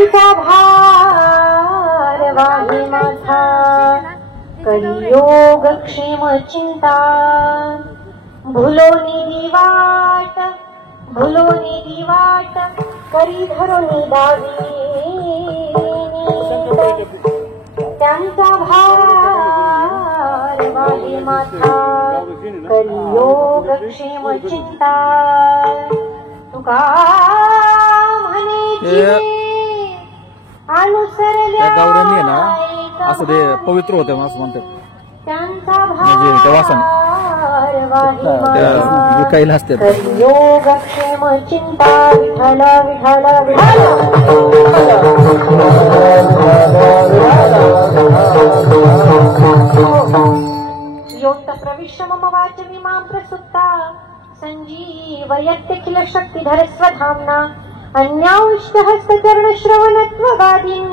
त्यांचा भार वाहे माझा कलियोग क्षेम चिंता भुलोनी वाट करी धरुनी दावी त्यांचा भार वाहे माझा कलियोग क्षेम चिंता तुका म्हणे अनुसरल्या गावरांनी ना असं ते पवित्र होतं असं म्हणतात त्यांचा म्हणजे त्या वासाने विकायला असते योग क्षेम चिंता विठ्ठल विठ्ठल योक्त प्रविश्य मम वाचमी मां प्रसुप्ता संजीवयत्यखिल शक्तिधर स्वधाम्ना अन्यांश्च हस्तचरण श्रवणत्वगादीन्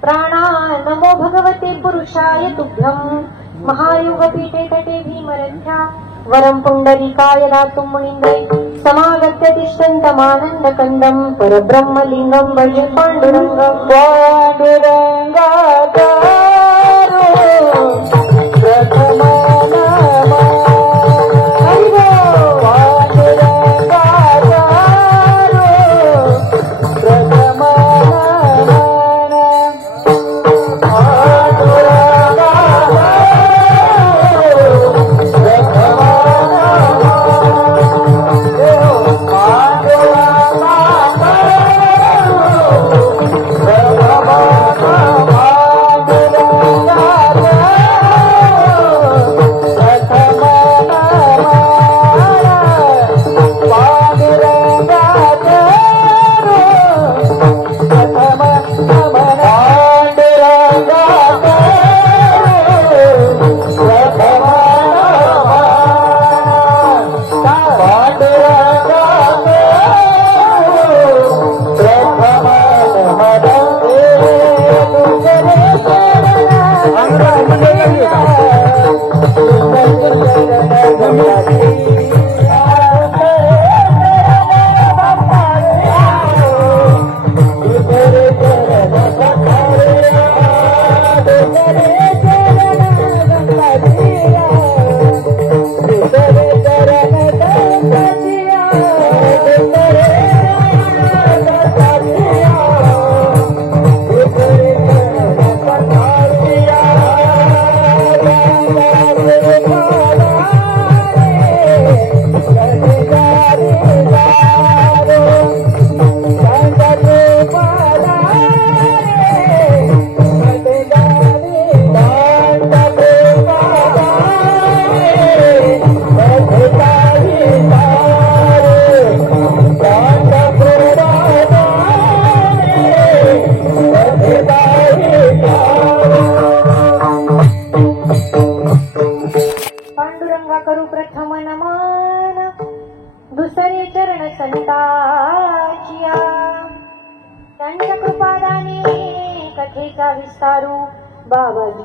प्राणा नमो भगवते पुरुषाय तुभ्यं महायुगपीठे तटे भीमरथ्या वरं पुण्डरीकाय दातुं मुनीन्द्रे समागत्य तिष्ठन्तमानन्दकन्दं परब्रह्मलिङ्गं भजे पाण्डुरङ्गं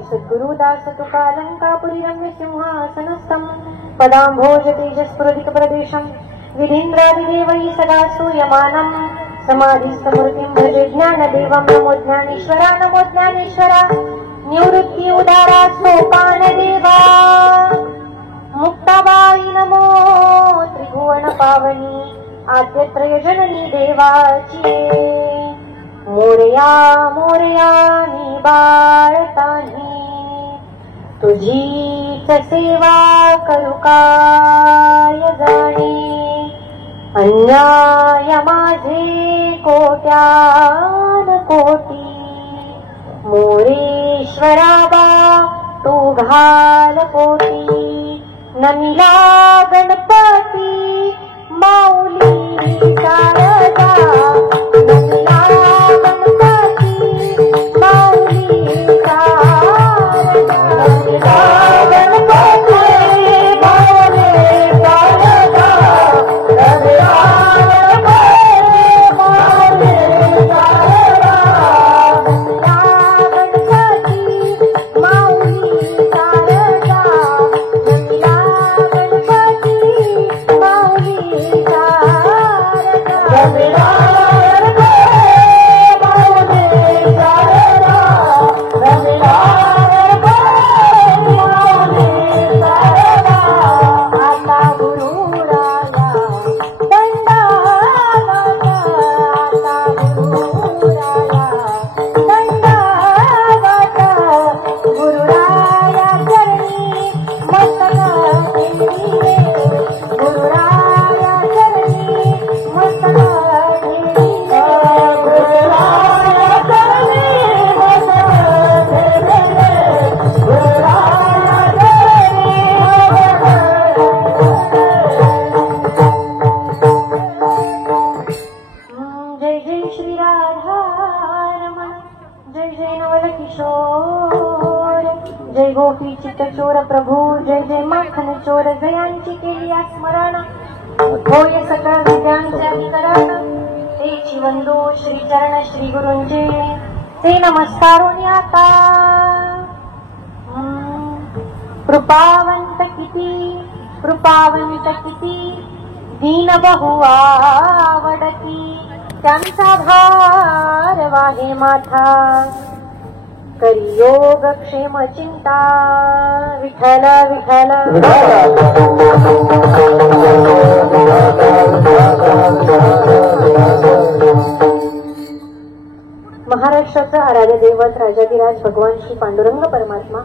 सद्गुरुदास तुकालंकापुरी रम्य सिंहासनस्थं पदाम्भोज तेजस्फुरदिक प्रदेशं विधीन्द्रादिदेवैः सदा स्तूयमानं समाधिस्थमूर्तिं भजे ज्ञानदेवं नमो ज्ञानेश्वरा निवृत्ति उदारा सोपानदेवा मुक्ताबाई नमो त्रिभुवन पावनी आद्यत्रय जननी देवाची मोरया मोरया निबाळतानी तुझीच सेवा करू काय जाणे अन्याय माझे कोट्यान कोटी मोरेश्वराबा तू घाल पोटी नमिला गणपती माऊली शारदा नमिला चोर, जय गोपी चित्त चोर प्रभू, जय जय माखन चोर, जयांची केली स्मरण, होय सकळ विद्यांचे अधिकरण, तेची वंदो श्री चरण श्री गुरूंचे, ते नमस्कारोनी आता. कृपावंत किती दीन बहु आवडती, त्यांचा भार वाहे माथा, करी योग क्षेम चिंता, विठ्ठल विठ्ठल. महाराष्ट्राचं आराध्य दैवत राजाधिराज भगवान श्री पांडुरंग परमात्मा,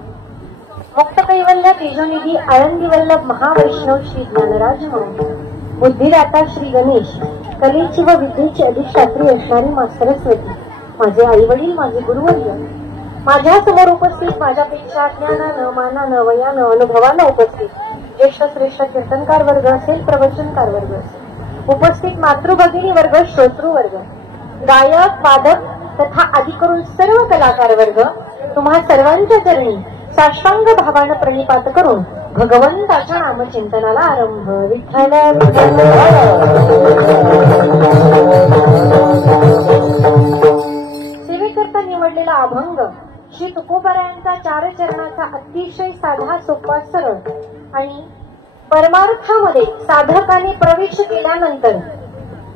मुक्त कैवल्य तेजोनिधी आळंदी वल्लभ महावैष्णव श्री ज्ञानराज म्हणून, बुद्धिदाता श्री गणेश, कलेची व विद्येची अधिष्ठात्री असणारी मा सरस्वती, माझे आई वडील, माझे गुरुवर्य, माझ्या समोर उपस्थित, माझ्यापेक्षा ज्ञानानं मानानं वयानं अनुभवानं उपस्थित ज्येष्ठ श्रेष्ठ कीर्तनकार वर्ग असेल, प्रवचनकार वर्ग असेल, उपस्थित मातृभगिनी वर्ग, श्रोतृ वर्ग, गायक वादक तथा आदी करून सर्व कलाकार वर्ग, तुम्हा सर्वांच्या चरणी साष्टांग भावानं प्रणिपात करून भगवंताच्या नामचिंतनाला आरंभ. विठ्ठल सेवेकरता निवडलेला अभंग श्री तुकोबरायांचा 4 चरणाचा अतिशय साधा सोपा सरळ आणि परमार्थामध्ये साधकाने प्रवेश केल्यानंतर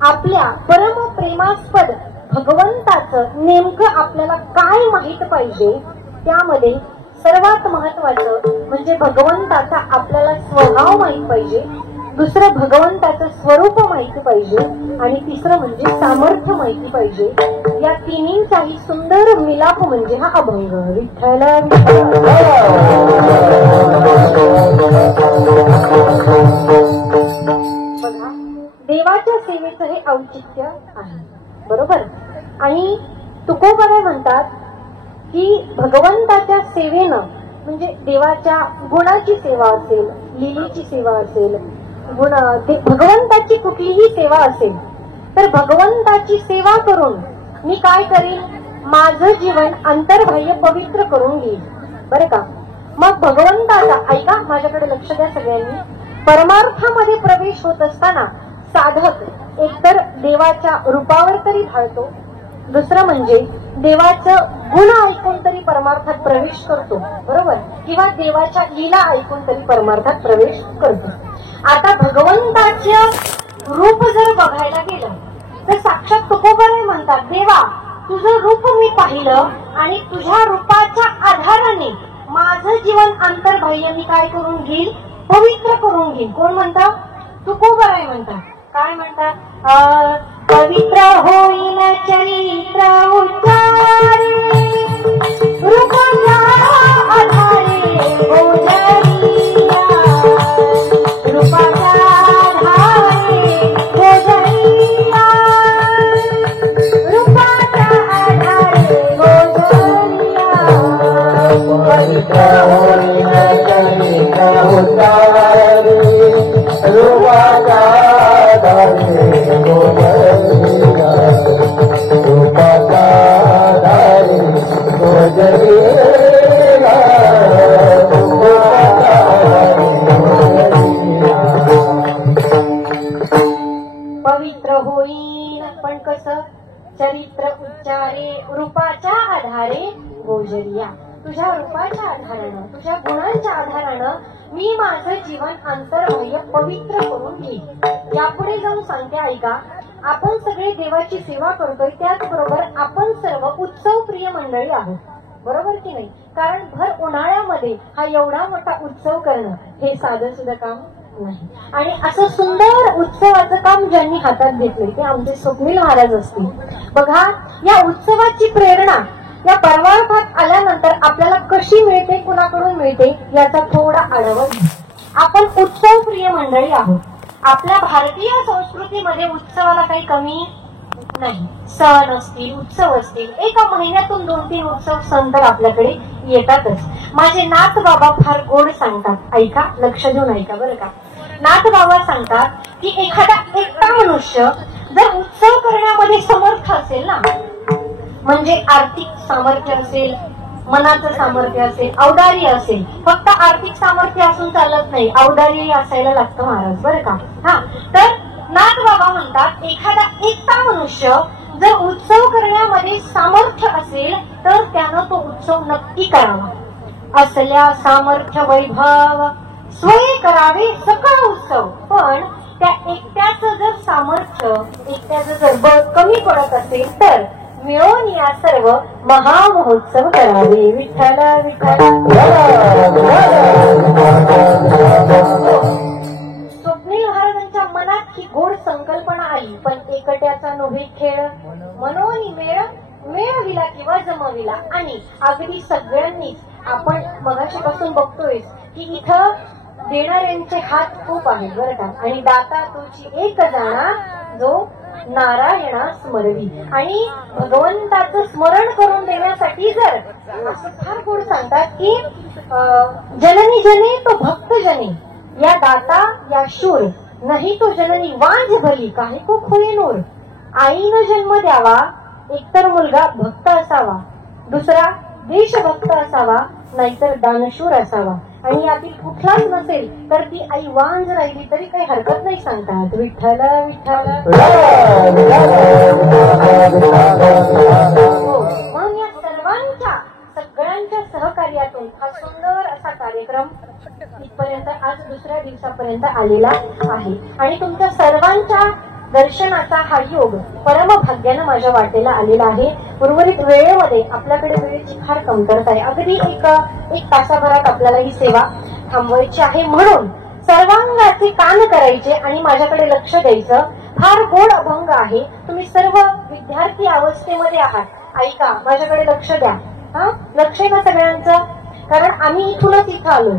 आपल्या परम प्रेमास्पद भगवंताचं नेमकं आपल्याला काय माहित पाहिजे, त्यामध्ये सर्वात महत्वाचं म्हणजे भगवंताचा आपल्याला स्वभाव माहित पाहिजे, दुसरं भगवंताचं स्वरूप माहिती पाहिजे आणि तिसरं म्हणजे सामर्थ्य माहिती पाहिजे. या तिन्हींचाही सुंदर मिलाप म्हणजे हा अभंग. विठ्ठल बघा, देवाच्या सेवेचं हे औचित्य आहे, बरोबर. आणि तुकोबराय म्हणतात की भगवंताच्या सेवेनं म्हणजे देवाच्या गुणाची सेवा असेल, लीलेची सेवा असेल, भगवंताची कुठलीही सेवा असेल तर भगवंताची सेवा करून मी काय करीन, माझं जीवन अंतर्बाह्य पवित्र करून घेईल, बरं का. मग भगवंताचा, ऐका माझ्याकडे लक्ष द्या सगळ्यांनी, परमार्थामध्ये प्रवेश होत असताना साधक एकतर देवाच्या रूपावर तरी ढाळतो, दुसरं म्हणजे देवाचं गुण ऐकून तरी परमार्थात प्रवेश करतो, बरोबर, किंवा देवाच्या लीला ऐकून तरी परमार्थात प्रवेश करतो. आता भगवंताचे रूप जर बघायला गेलं तर साक्षात तुकोबराय म्हणतात, देवा तुझं रूप मी पाहिलं आणि तुझ्या रूपाच्या आधाराने माझं जीवन अंतर्बाह्य मी काय करून घेईल, पवित्र करून घेईल. कोण म्हणतात? तुकोबराय म्हणतात. काय म्हणतात? पवित्र होईल चरित्र उच्चारे, रूपाच्या आधारे भोजनिया, रूपाच्या आधारे भोजनिया, रूपाच्या आधारे भोजनिया. पवित्र होईल चरित्र उच्चारे, रूपाच्या पवित्र होईल पण कसं? चरित्र उच्चारे, रूपाच्या आधारे भोजनिया. तुझ्या रूपाच्या आधारानं, तुझ्या गुणांच्या आधारानं मी माझं जीवन अंतर्बाह्य पवित्र करून घेईन. यापुढे जाऊन सांगते, ऐका. आपण सगळे देवाची सेवा करतोय, त्याचबरोबर आपण सर्व उत्सव प्रिय मंडळी आहोत, बरोबर की नाही? कारण भर उन्हाळ्यामध्ये हा एवढा मोठा उत्सव करणं हे साधं सुद्धा काम नाही. आणि असं सुंदर उत्सवाचं काम ज्यांनी हातात घेतले ते आमचे स्वप्नील महाराज असतील. बघा, या उत्सवाची प्रेरणा या परमार्थात आल्यानंतर आपल्याला कशी मिळते, कुणाकडून मिळते याचा थोडा आढावा घ्या. आपण उत्सव प्रिय मंडळी आहोत. आपल्या भारतीय संस्कृतीमध्ये उत्सवाला काही कमी नाही. सण असतील, उत्सव असतील, एका महिन्यातून 2-3 उत्सव सण तर आपल्याकडे येतातच. माझे नाथ बाबा फार गोड सांगतात, ऐका, लक्ष देऊन ऐका बरं का. नाथ बाबा सांगतात की एखादा एकटा मनुष्य जर उत्सव करण्यामध्ये समर्थ असेल ना, म्हणजे आर्थिक सामर्थ्य असेल, मनाचं सामर्थ्य असेल, औदार्य असेल. फक्त आर्थिक सामर्थ्य असून चालत नाही, औदार्यही असायला लागतं महाराज, बरं का. हा, तर नाथबाबा म्हणतात एखादा एकटा मनुष्य जर उत्सव करण्यामध्ये सामर्थ्य असेल तर त्यानं तो उत्सव नक्की करावा. असल्या सामर्थ्य वैभव स्वये करावे सकळ उत्सव. पण त्या एकट्याचं जर सामर्थ्य, एकट्याचं जर बळ कमी पडत असेल तर मिळून या सर्व महामहोत्सव करावे. विठ्ठल विठ्ठल. स्वप्नील महाराजांच्या मनात ही गोड संकल्पना आली, पण एकट्याचा नव्हे खेळ, मनोनी मेळ मिळविला किंवा जमविला. आणि अगदी सगळ्यांनीच आपण मगाशीपासून बघतोय की इथं देणाऱ्यांचे हात खूप आहेत, बरं का. आणि दाता तोची एक जाणा जो नारायणा स्मरवी. आणि भगवंताचं स्मरण करून देण्यासाठी जर असं फार गोड सांगतात की जननी जने तो भक्त जने, या दाता या शूर, नाही तो जननी वांझ भली काही को खोई नूर. आईनं जन्म द्यावा, एकतर मुलगा भक्त असावा, दुसरा देशभक्त असावा, नाहीतर दानशूर असावा. आणि यातील कुठलाच नसेल तर ती आई वांझ राहिली तरी काही हरकत नाही सांगतात. विठ्ठल विठ्ठल. म्हणून या सर्वांच्या सगळ्यांच्या सहकार्यातून हा सुंदर असा कार्यक्रम इथपर्यंत आज दुसऱ्या दिवसापर्यंत आलेला आहे. आणि तुमच्या सर्वांच्या दर्शनाचा हा योग परमभाग्यानं माझ्या वाटेला आलेला आहे. उर्वरित वेळेमध्ये आपल्याकडे वेळेची फार कमतरता आहे. अगदी एक तासाभरात आपल्याला ही सेवा थांबवायची आहे. म्हणून सर्वांगाचे कान करायचे आणि माझ्याकडे लक्ष द्यायचं. फार गोड अभंग आहे. तुम्ही सर्व विद्यार्थी अवस्थेमध्ये आहात. ऐका, माझ्याकडे लक्ष द्या. हा, लक्ष आहे ना सगळ्यांचं. कारण आम्ही इथूनच इथं आलोय,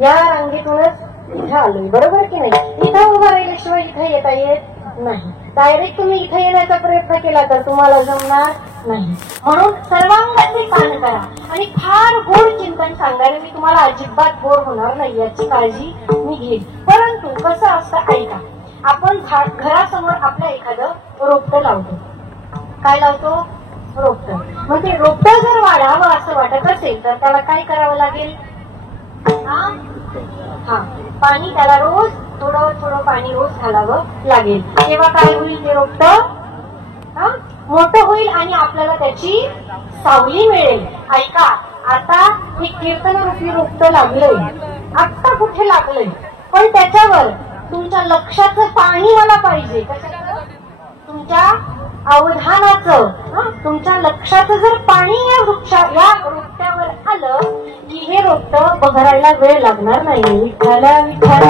या रांगेतूनच इथं आलोय, बरोबर की नाही. इथं उभं राहिल्याशिवाय इथं येता येत नाही. डायरेक्ट तुम्ही इथे येण्याचा प्रयत्न केला तर तुम्हाला जमणार नाही. म्हणून सर्वांगाचे कान करा आणि फार गोड चिंतन सांगणारे मी तुम्हाला अजिबात बोर होणार नाही याची काळजी मी घेईन. परंतु कसं असतं ऐका, आपण घरासमोर आपल्या एखादं रोपटं लावतो. काय लावतो? रोपटं. मग ते रोपटं जर वाढावं असं वाटत असेल तर त्याला काय करावं लागेल? हा, पाणी त्याला रोज थोडं थोडं पाणी रोज घालावं लागेल. तेव्हा काय होईल? ते रोपटं मोठं होईल आणि आपल्याला त्याची सावली मिळेल. ऐका, आता हे कीर्तनरूपी रोपटं लागलंय, आत्ता कुठे लागलंय, पण त्याच्यावर तुमच्या लक्षाचं पाणी मला पाहिजे. कशाचं? तुमच्या अवधानाचं, तुमच्या लक्षाचं जर पाणी या रोपट्यावर आलं की हे रोपटं बहरायला वेळ लागणार नाही. विठ्ठल विठ्ठल.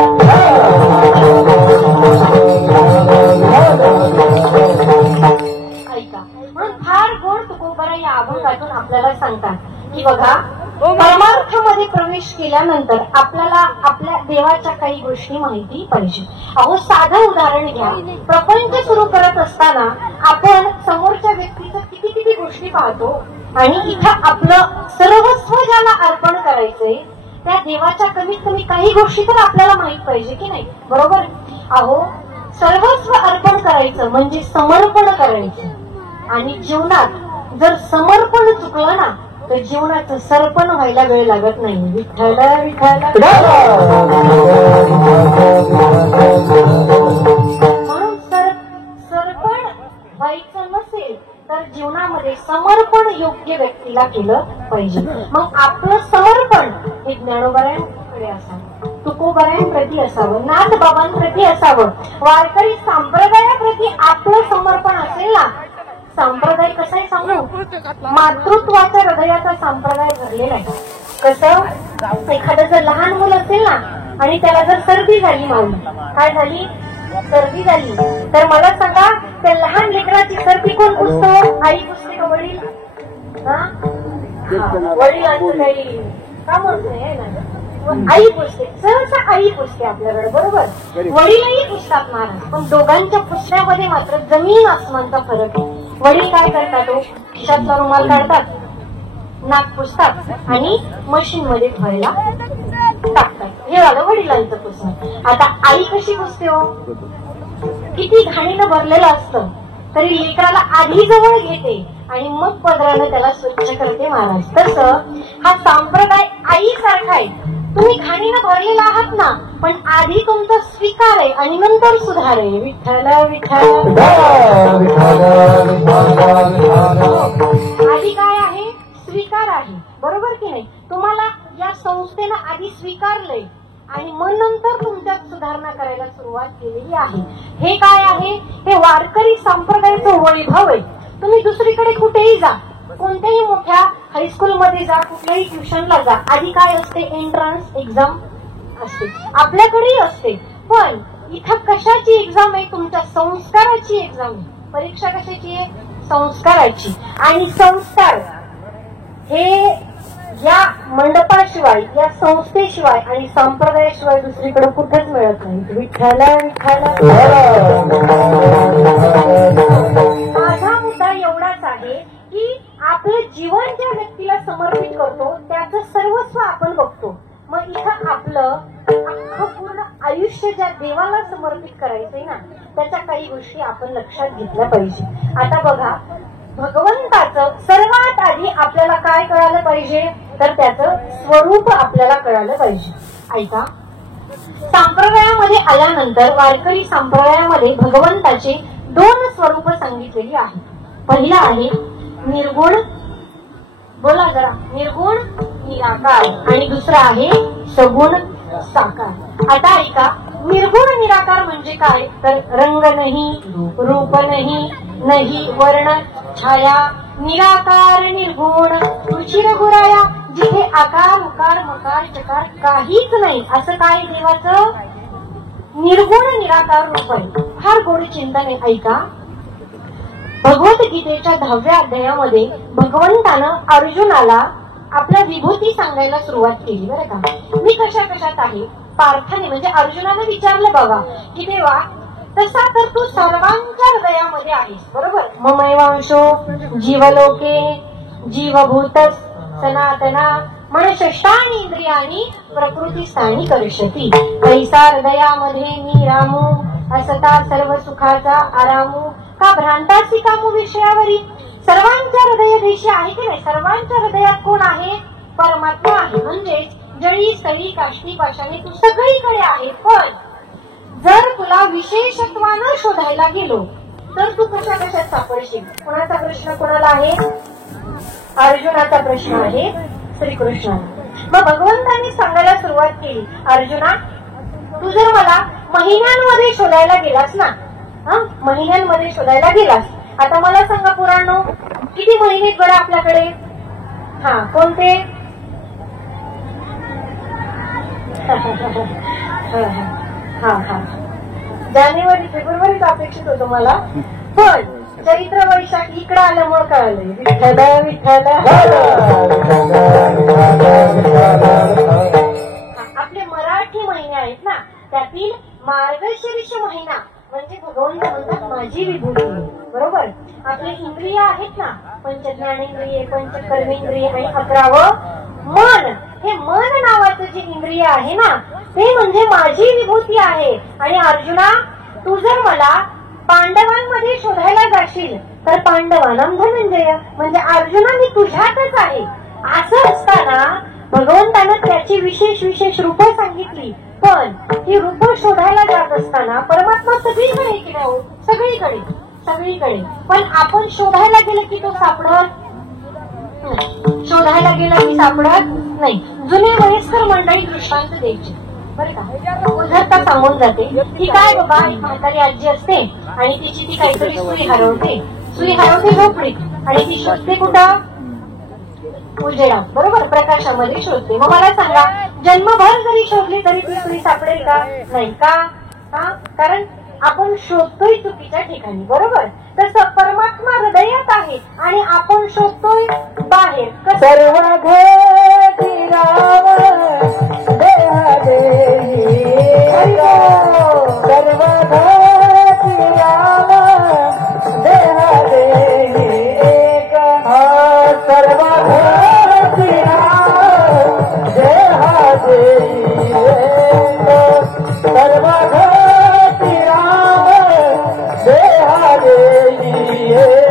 ऐका, म्हणून फार गोड तुकोबरा या अभंगातून आपल्याला सांगतात की बघा, परमार्थामध्ये प्रवेश केल्यानंतर आपल्याला आपल्या देवाच्या काही गोष्टी माहिती पाहिजे. अहो, साधं उदाहरण घ्या. प्रपंच सुरू करत असताना आपण समोरच्या व्यक्तीचं किती किती गोष्टी पाहतो आणि इथं आपलं सर्वस्व ज्याला अर्पण करायचंय त्या देवाच्या कमीत कमी काही गोष्टी तर आपल्याला माहित पाहिजे की नाही, बरोबर. अहो, सर्वस्व अर्पण करायचं म्हणजे समर्पण करायचं. आणि जीवनात जर समर्पण चुकलं ना तर जीवनाचं सरपण व्हायला वेळ लागत नाही. विठ्ठल विठ्ठल. म्हणून सरपण व्हायचं नसेल तर जीवनामध्ये समर्पण योग्य व्यक्तीला केलं पाहिजे. मग आपलं समर्पण हे ज्ञानोबरायांकडे असावं, तुकोबरायांप्रती असावं, नाथबाबांप्रती असावं, वारकरी संप्रदायाप्रती आपलं समर्पण असेल ना. संप्रदाय कसा आहे सांगू? मातृत्वाच्या हृदयाचा संप्रदाय भरलेला आहे. कसं? एखादं जर लहान मुलं असेल ना आणि त्याला जर सर्दी झाली, माऊली काय झाली? सर्दी झाली तर मला सांगा, त्या लहान लेकराची सर्दी कोण पुसतो? आई पुसते का वडील? वडिलांचं काही काम नाही ना, आई पुसते. सहसा आई पुसते आपल्याकडे, बरोबर. वडीलही पुसतात महाराज, पण दोघांच्या पुसण्यामध्ये मात्र जमीन आसमानचा फरक आहे. वडील काय करतात? खिशातला रुमाल काढतात, नाक पुसतात आणि मशीन मध्ये धुवायला टाकतात. हे झालं वडिलांचं पुसणं. आता आई कशी पुसते हो? किती घाणीनं भरलेलं असतं तरी लेकराला आधी जवळ घेते आणि मग पदरानं त्याला स्वच्छ करते महाराज. तसं हा संप्रदाय आईसारखा आहे. तुम्ही घाणीनं भरलेला आहात ना, पण आधी तुमचा स्वीकार आहे आणि नंतर सुधार आहे. विठ्ठल विठ्ठल. आधी काय आहे? स्वीकार आहे. बरोबर की नाही? तुम्हाला या संस्थेनं आधी स्वीकारलंय आणि मग नंतर तुमच्यात सुधारणा करायला सुरुवात केलेली आहे. हे काय आहे? हे वारकरी संप्रदायाचं वैभव आहे. तुम्ही दुसरीकडे कुठेही जा, कोणत्याही मोठ्या हायस्कूलमध्ये जा, कुठल्याही ट्युशनला जा, आधी काय असते? एंट्रन्स एक्झाम असते. आपल्याकडेही असते. पण इथं कशाची एक्झाम आहे? तुमच्या संस्काराची एक्झाम आहे. परीक्षा कशाची आहे? संस्काराची. आणि संस्कार हे या मंडपाशिवाय, या संस्थेशिवाय आणि संप्रदायाशिवाय दुसरीकडे कुठेच मिळत नाही. विठ्ठल विठ्ठल. माझा मुद्दा एवढाच आहे की आपलं जीवन ज्या व्यक्तीला समर्पित करतो त्याचं सर्वस्व आपण बघतो. मग इथं आपलं अख्खं पूर्ण आयुष्य ज्या देवाला समर्पित करायचंय ना, त्याच्या काही गोष्टी आपण लक्षात घेतल्या पाहिजे. आता बघा, भगवंताचं सर्वात आधी आपल्याला काय कळालं पाहिजे? तर त्याचं स्वरूप आपल्याला कळालं पाहिजे. ऐका, संप्रदायामध्ये आल्यानंतर वारकरी संप्रदायामध्ये भगवंताचे 2 स्वरूप सांगितलेली आहेत. पहिला आहे निर्गुण, बोला जरा, निर्गुण निराकार, आणि दुसरा आहे सगुण साकार. आता ऐका, निर्गुण निराकार म्हणजे काय? तर रंग नाही, रूप नाही, नाही वर्ण छाया, निराकार निर्गुण रुचिर गुराया, जिथे आकार उकार मकार चकार काहीच नाही, असं काय देवाचं निर्गुण निराकार रूप आहे. फार गोड चिंतन आहे. ऐका, भगवद्गीतेच्या 10व्या अध्यायामध्ये भगवंतानं अर्जुनाला आपल्या विभूती सांगायला सुरुवात केली. बरं का, मी कशा कशात आहे? पार्थाने म्हणजे अर्जुनाने विचारलं बाबा की देवा, तसा तर तू सर्वांच्या हृदयामध्ये आहेस, बरोबर? ममैवांशो जीवलोके जीवभूत सनातना मनषष्टानी इंद्रियानी प्रकृतीस्थानी करिष्यति, कैसा हृदयामध्ये मी रामू असता सर्व सुखाचा आरामू, का भ्रांतासी कामू विषयावरी. सर्वांच्या हृदय देशी आहे की नाही? सर्वांच्या हृदयात कोण आहे? परमात्मा आहे. म्हणजे जळी स्थळी काष्टी पाशाने तू सगळीकडे आहे. पण जर तुला विशेषत्वानं शोधायला गेलो तर तू कशा कशात सापडशील? कोणाचा प्रश्न कोणाला आहे? अर्जुनाचा प्रश्न आहे श्रीकृष्णाला. मग भगवंतांनी सांगायला सुरुवात केली, अर्जुना, तू जर मला महिन्यांमध्ये शोधायला गेलास ना, महिन्यांमध्ये शोधायला गेलास. आता मला सांगा पुराणो, किती महिने बरं आपल्याकडे? कोणते? जानेवारी फेब्रुवारीच अपेक्षित होतं मला, पण चैत्र वैशाख इकडं आल्यामुळे कळालंय. विठ्ठल विठ्ठल. आपले मराठी महिने आहेत ना, त्यातील मार्गशीर्ष महिना म्हणजे भगवंत म्हणतात माझी विभूती, बरोबर? आपले इंद्रिय आहेत ना, पंचज्ञानेंद्रिय, पंचकर्मेंद्रिय आणि 11वं मन. हे मन नावाचं जे इंद्रिय आहे ना, ते म्हणजे माझी विभूती आहे. आणि अर्जुना, तू जर मला पांडवांमध्ये शोधायला जाशील तर पांडवानां धनंजय, म्हणजे अर्जुना मी तुझ्यातच आहे. असं असताना भगवंतानं त्याची विशेष विशेष रूपं सांगितली. पण ही रूपं शोधायला जात असताना परमात्मा सगळीकडे की नाही? सगळीकडे सगळीकडे. पण आपण शोधायला गेलं की तो सापडत, शोधायला गेला की सापडत नाही. जुने वयस्कर मंडळी दृष्टांत द्यायची, बरं का? उद्धरता सांगून जाते की काय बाबा, एक म्हातारी आजी असते आणि तिची ती काहीतरी सुई हरवते झोपडीत, आणि ती शोधते कुठं? उजेडात, बरोबर? प्रकाशामध्ये शोधते. मग मला सांगा, जन्मभर जरी शोधली तरी ती सुई सापडेल का? नाही का? कारण आपण शोधतोय चुकीच्या ठिकाणी, बरोबर? तसं परमात्मा हृदयात आहे आणि आपण शोधतोय बाहेर. सर्व घे राम देहा देही, सर्व घे राम देहा देही एक, सर्व घे राम देहा देही एक, सर्व घे राम देहा देही एक.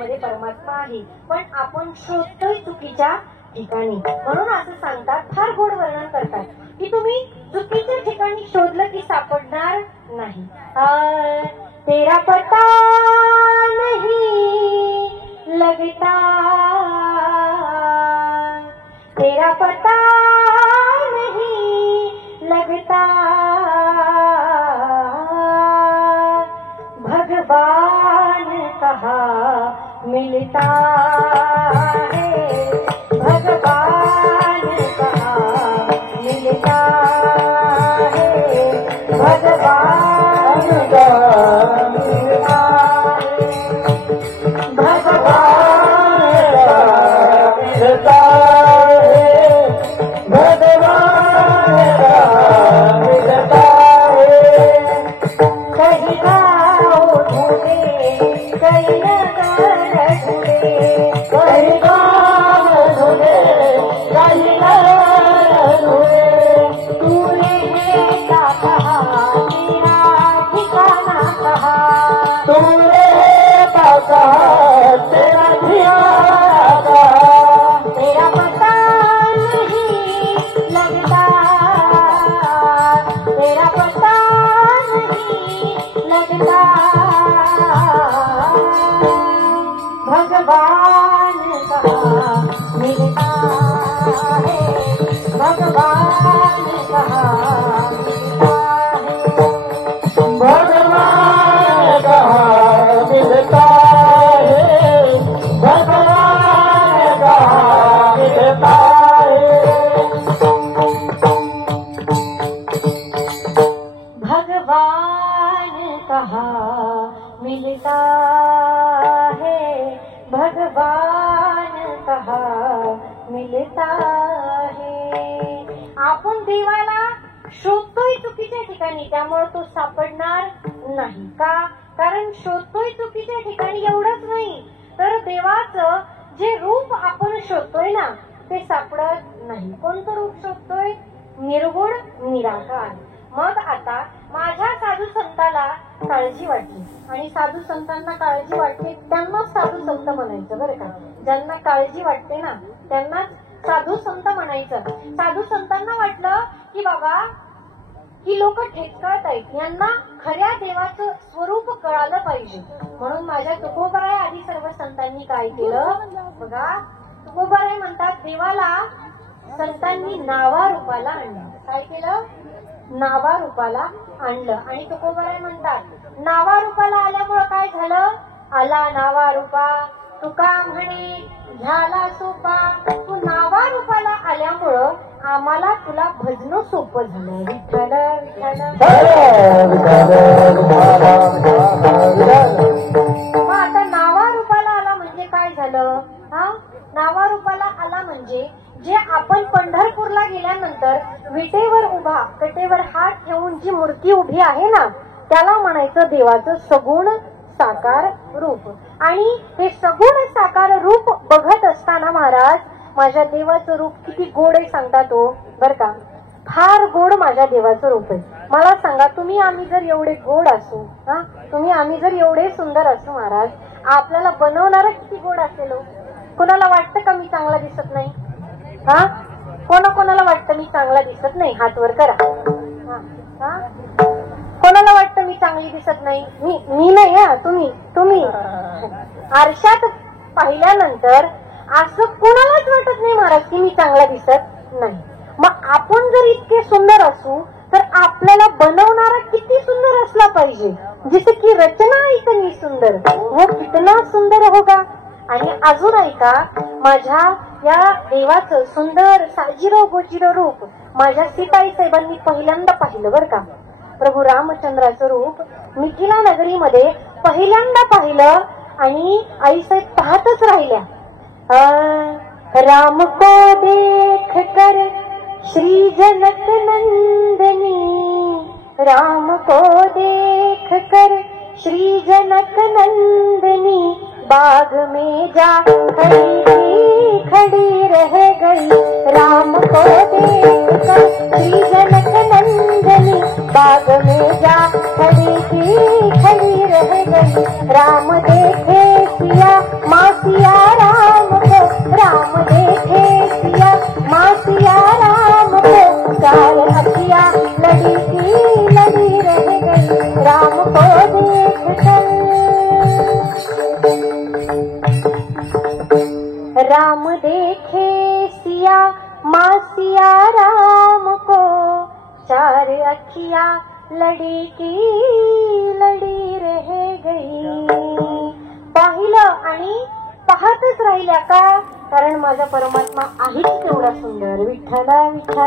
आपल्यामध्ये परमात्मा आहे, पण आपण शोधतोय चुकीच्या ठिकाणी. म्हणून असं सांगतात, फार गोड वर्णन करतात की तुम्ही चुकीच्या ठिकाणी शोधलं की सापडणार नाही. तेरा पता नहीं लगता, तेरा पता नहीं लगता, भगवान कहाँ मिलता है, भगवान कहाँ मिलता है, भगवान कहाँ मिलता है, भगवान कहाँ मिलता है, भगवान कहाँ मिलता है. कहीं गाँव ढूंढे, कहीं नगर ढूंढे, कहीं गाँव ढूंढे, कहीं नगर ढूंढे, तूने क्या कहा, तेरा ठिकाना कहा, तूने क्या कहा, तेरा ठिकाना कहा, तेरा पता नहीं लगता, तेरा पता नहीं लगता, भगवान कहाँ मिलता है, भगवान कहाँ मिलता है, भगवान कहाँ मिलता है, भगवान कहाँ मिलता है, भगवान कहाँ मिलता है, भगवान कहाँ मिलता है. आपण देवाला शोधतोय चुकीच्या ठिकाणी, त्यामुळे तो सापडणार नाही. का? कारण शोधतोय चुकीच्या ठिकाणी. एवढंच नाही तर देवाचं जे रूप आपण शोधतोय ना ते सापडत नाही. कोणतं रूप शोधतोय? निर्गुण निराकार. मग आता माझ्या साधू संताला काळजी वाटली आणि साधू संतांना काळजी वाटते त्यांना साधू संत म्हणायचं बरं का. ज्यांना काळजी वाटते ना त्यांना साधू संत म्हणायचं. साधू संतांना वाटलं की बाबा ही लोक ठेचकाळत आहेत, यांना खऱ्या देवाचं स्वरूप कळालं पाहिजे. म्हणून माझ्या तुकोबराय आधी सर्व संतांनी काय केलं बघा. तुकोबराय म्हणतात देवाला संतांनी नावा रूपाला आणलं. काय केलं? नावा रूपाला आणलं. आणि तुकोबराय म्हणतात नावा रूपाला आल्यामुळं काय झालं? आला नावा रूपा तुका म्हणे झाला सोपा. तू नावा रूपाला आल्यामुळं आम्हाला तुला भजन सोपं झालं. विठ्ठल मग आता नावा रूपाला आला म्हणजे काय झालं? नावा रूपाला आला म्हणजे जे आपण पंढरपूरला गेल्यानंतर विटेवर उभा कटेवर हात ठेवून जी मूर्ती उभी आहे ना त्याला म्हणायचं देवाचं सगुण साकार रूप. आणि हे सगुण साकार रूप बघत असताना महाराज माझ्या देवाचं रूप किती गोड आहे सांगता तो बर का. फार गोड माझ्या देवाचं रूप आहे. मला सांगा तुम्ही आम्ही जर एवढे गोड असू तुम्ही आम्ही जर एवढे सुंदर असू महाराज आपल्याला बनवणारा किती गोड असेल. कोणाला वाटतं का मी चांगला दिसत नाही? कोणाला वाटतं मी चांगला दिसत नाही? हात वर करा. कोणाला वाटतं मी चांगली दिसत नाही? मी नाही तुम्ही आरशात पाहिल्यानंतर असं कोणालाच वाटत नाही महाराज की मी चांगला दिसत नाही. मग आपण जर इतके सुंदर असू तर आपल्याला बनवणारा किती सुंदर असला पाहिजे. जसे की रचना इतनी सुंदर वो कितना सुंदर होगा. आणि अजून ऐका माझ्या या देवाचं सुंदर साजीरो गोजीरो रूप माझ्या सीताई साहेबांनी पहिल्यांदा पाहिलं बर का. प्रभू रामचंद्राचं रूप मिथिला नगरीमध्ये पहिल्यांदा पाहिलं आणि आईसाहेब पाहतच राहिल्या. राम को देख कर श्री जनक नंदनी, राम को देख कर श्री जनक नंदनी, बाग में जा खड़ी रह गई. राम को देख कर श्री जनक नंदनी, बाग में जा खड़ी रह गई. राम देखे सिया राम देखे सिया माँ सिया राम को, चार अखिया लड़ी की लड़ी रह गई. पाहिलं आणि पाहतच राहिल्या का? कारण माझा परमात्मा आहेच तेवढा सुंदर. विठ्ठला विठ्ठला.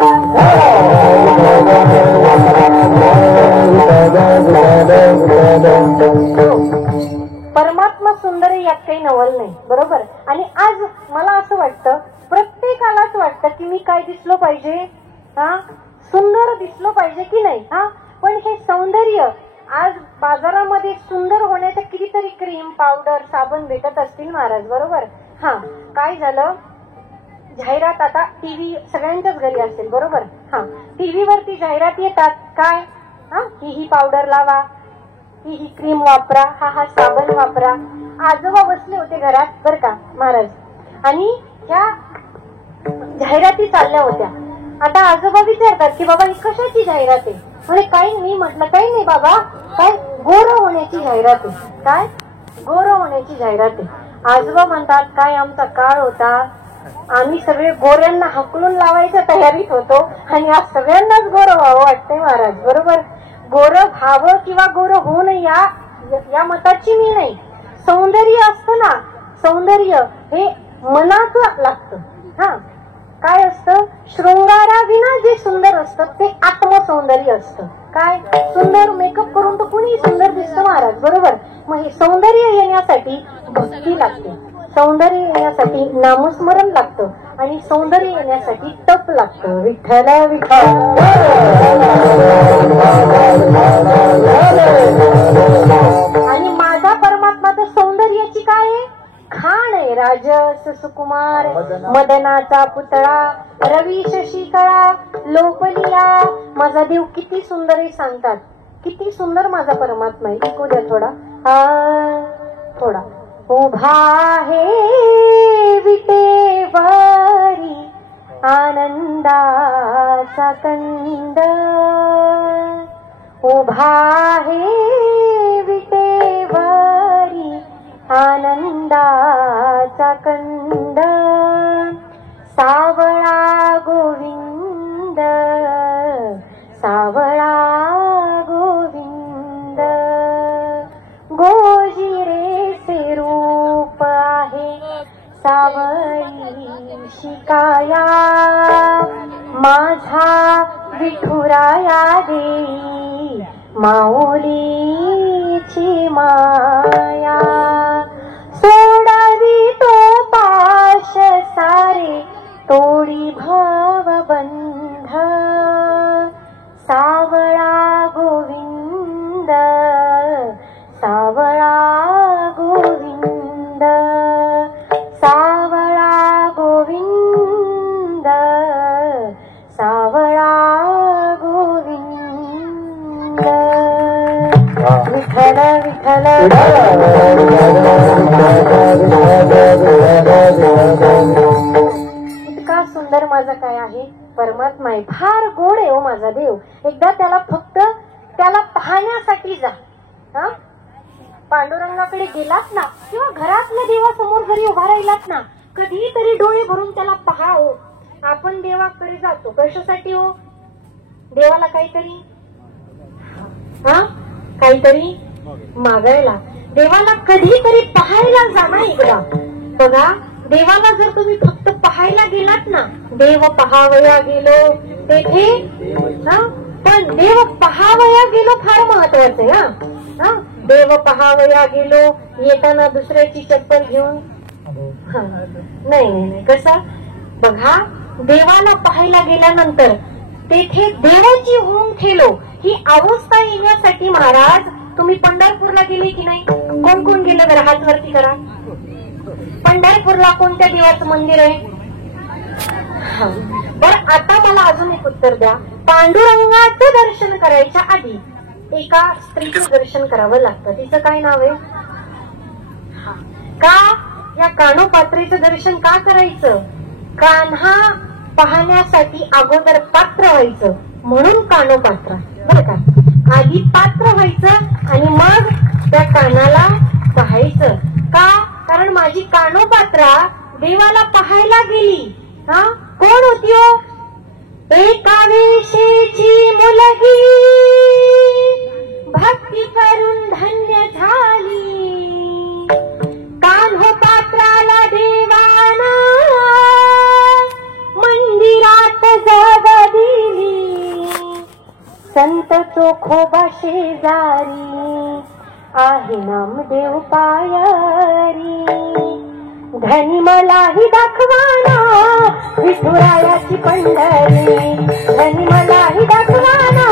परमात्मा सुंदर यात काही नवल नाही, बरोबर. आणि आज मला असं वाटतं, प्रत्येकालाच वाटतं की मी काय दिसलो पाहिजे, हा सुंदर दिसलो पाहिजे की नाही. हा पण हे सौंदर्य आज बाजारामध्ये सुंदर होण्याच्या कितीतरी क्रीम, पावडर, साबण भेटत असतील महाराज, बरोबर. हा काय झालं, जाहिरात आता टीव्ही सगळ्यांच्याच घरी असेल, बरोबर. हा टीव्ही वरती जाहिरात येतात काय, हा ही पावडर लावा, ही क्रीम वापरा, हा साबण वापरा. आजोबा बसले होते घरात बर का महाराज, आणि ह्या जाहिराती चालल्या होत्या. आता आजोबा विचारतात की बाबा ही कशाची जाहिरात आहे. म्हणजे काही मी म्हटलं काही नाही बाबा, काय गोर होण्याची जाहिरात आहे. काय गोर होण्याची जाहिरात आहे. आजोबा म्हणतात काय आमचा काळ होता, आम्ही सगळे गोऱ्यांना हकलून लावायच्या तयारीत होतो आणि आज सगळ्यांनाच गोरं व्हावं वाटतंय महाराज, बरोबर. गोरं व्हावं किंवा गोरं होऊ नये या मताची मी नाही. सौंदर्य असतं ना, सौंदर्य हे मनाचं लागतं. हा काय असतं, शृंगाराविना जे सुंदर असतं ते आत्मसौंदर्य असतं. काय सुंदर मेकअप करून तर कुणी सुंदर दिसतं महाराज, बरोबर. मग हे सौंदर्य येण्यासाठी भक्ती लागते, सौंदर्य येण्यासाठी नामस्मरण लागतं, आणि सौंदर्य येण्यासाठी तप लागतं. विठ्ठला विठ्ठला. आणि माझा परमात्मा तर सौंदर्याची काय आहे, खाण आहे. राजस सुकुमार मदनाचा पुतळा, रवी शशिकळा लोपलिया. माझा देव किती सुंदर आहे सांगतात, किती सुंदर माझा परमात्मा आहे. ऐकू द्या थोडा, थोडा. उभा आहे विटेवरी आनंदाचा कंद, उभा आहे विटेवरी आनंदाचा कंद. सावळा गोविंद, सावळा गोविंद. गोजिरेचे रूप आहे सावळी शिकाया, माझा विठुराया देई माऊलीची माया. सोडावी तो पाश सारे तोडी भवबंध, सावळा गोविंद, सावळा गोविंद, सावळा गोविंद, सावळा गोविंद. विठ्ठल विठ्ठल. इतका सुंदर माझा काय आहे परमात्मा आहे, फार गोड आहे हो माझा देव. एकदा त्याला फक्त त्याला पाहण्यासाठी जा. हा पांडुरंगाकडे गेलात ना, किंवा घरातल्या देवासमोर जरी उभा राहिलात ना, कधीतरी डोळे भरून त्याला पहा हो. आपण देवाकडे जातो कशासाठी हो, देवाला काहीतरी काहीतरी मागायला. देवाला कधीतरी पाहायला जाणं एकदा. बघा देवाला जर तुम्ही फक्त पाहायला गेलात ना, देव पहावया गेलो तेथे, पण देव पहावया गेलो फार महत्वाचं आहे. हा देव पहावया गेलो येताना दुसऱ्याची चप्पल घेऊन नाही नाही कसं. बघा देवाला पाहायला गेल्यानंतर तेथे देवाची होऊन ठेलो ही अवस्था येण्यासाठी महाराज तुम्ही पंढरपूरला गेले की नाही. कोण कोण गेलं जरा हात वरती करा. पंढरपूरला कोणत्या देवाचं मंदिर आहे. बरं आता मला अजून एक उत्तर द्या. पांडुरंगाचं दर्शन करायच्या आधी एका स्त्रीचं दर्शन करावं लागतं. तिचं काय नाव आहे. का या कानोपात्रेचं दर्शन का करायचं. कान्हा पाहण्यासाठी अगोदर पात्र व्हायचं म्हणून कानोपात्र. बरं का आधी पात्र व्हायचं आणि मग त्या कानाला पाहायचं. का कारण माझी कानोपात्रा देवाला पाहायला गेली. हा, कोण होती हो? एका वेशीची मुलगी भक्ती करून धन्य झाली. कान्होपात्राला देवाना मंदिरात जागा दिली. संत चोखोबा शेजारी आहे नामदेव पायारी. धनी मलाही दाखवाना विठुरायाची पंढरी. धनी मलाही दाखवाना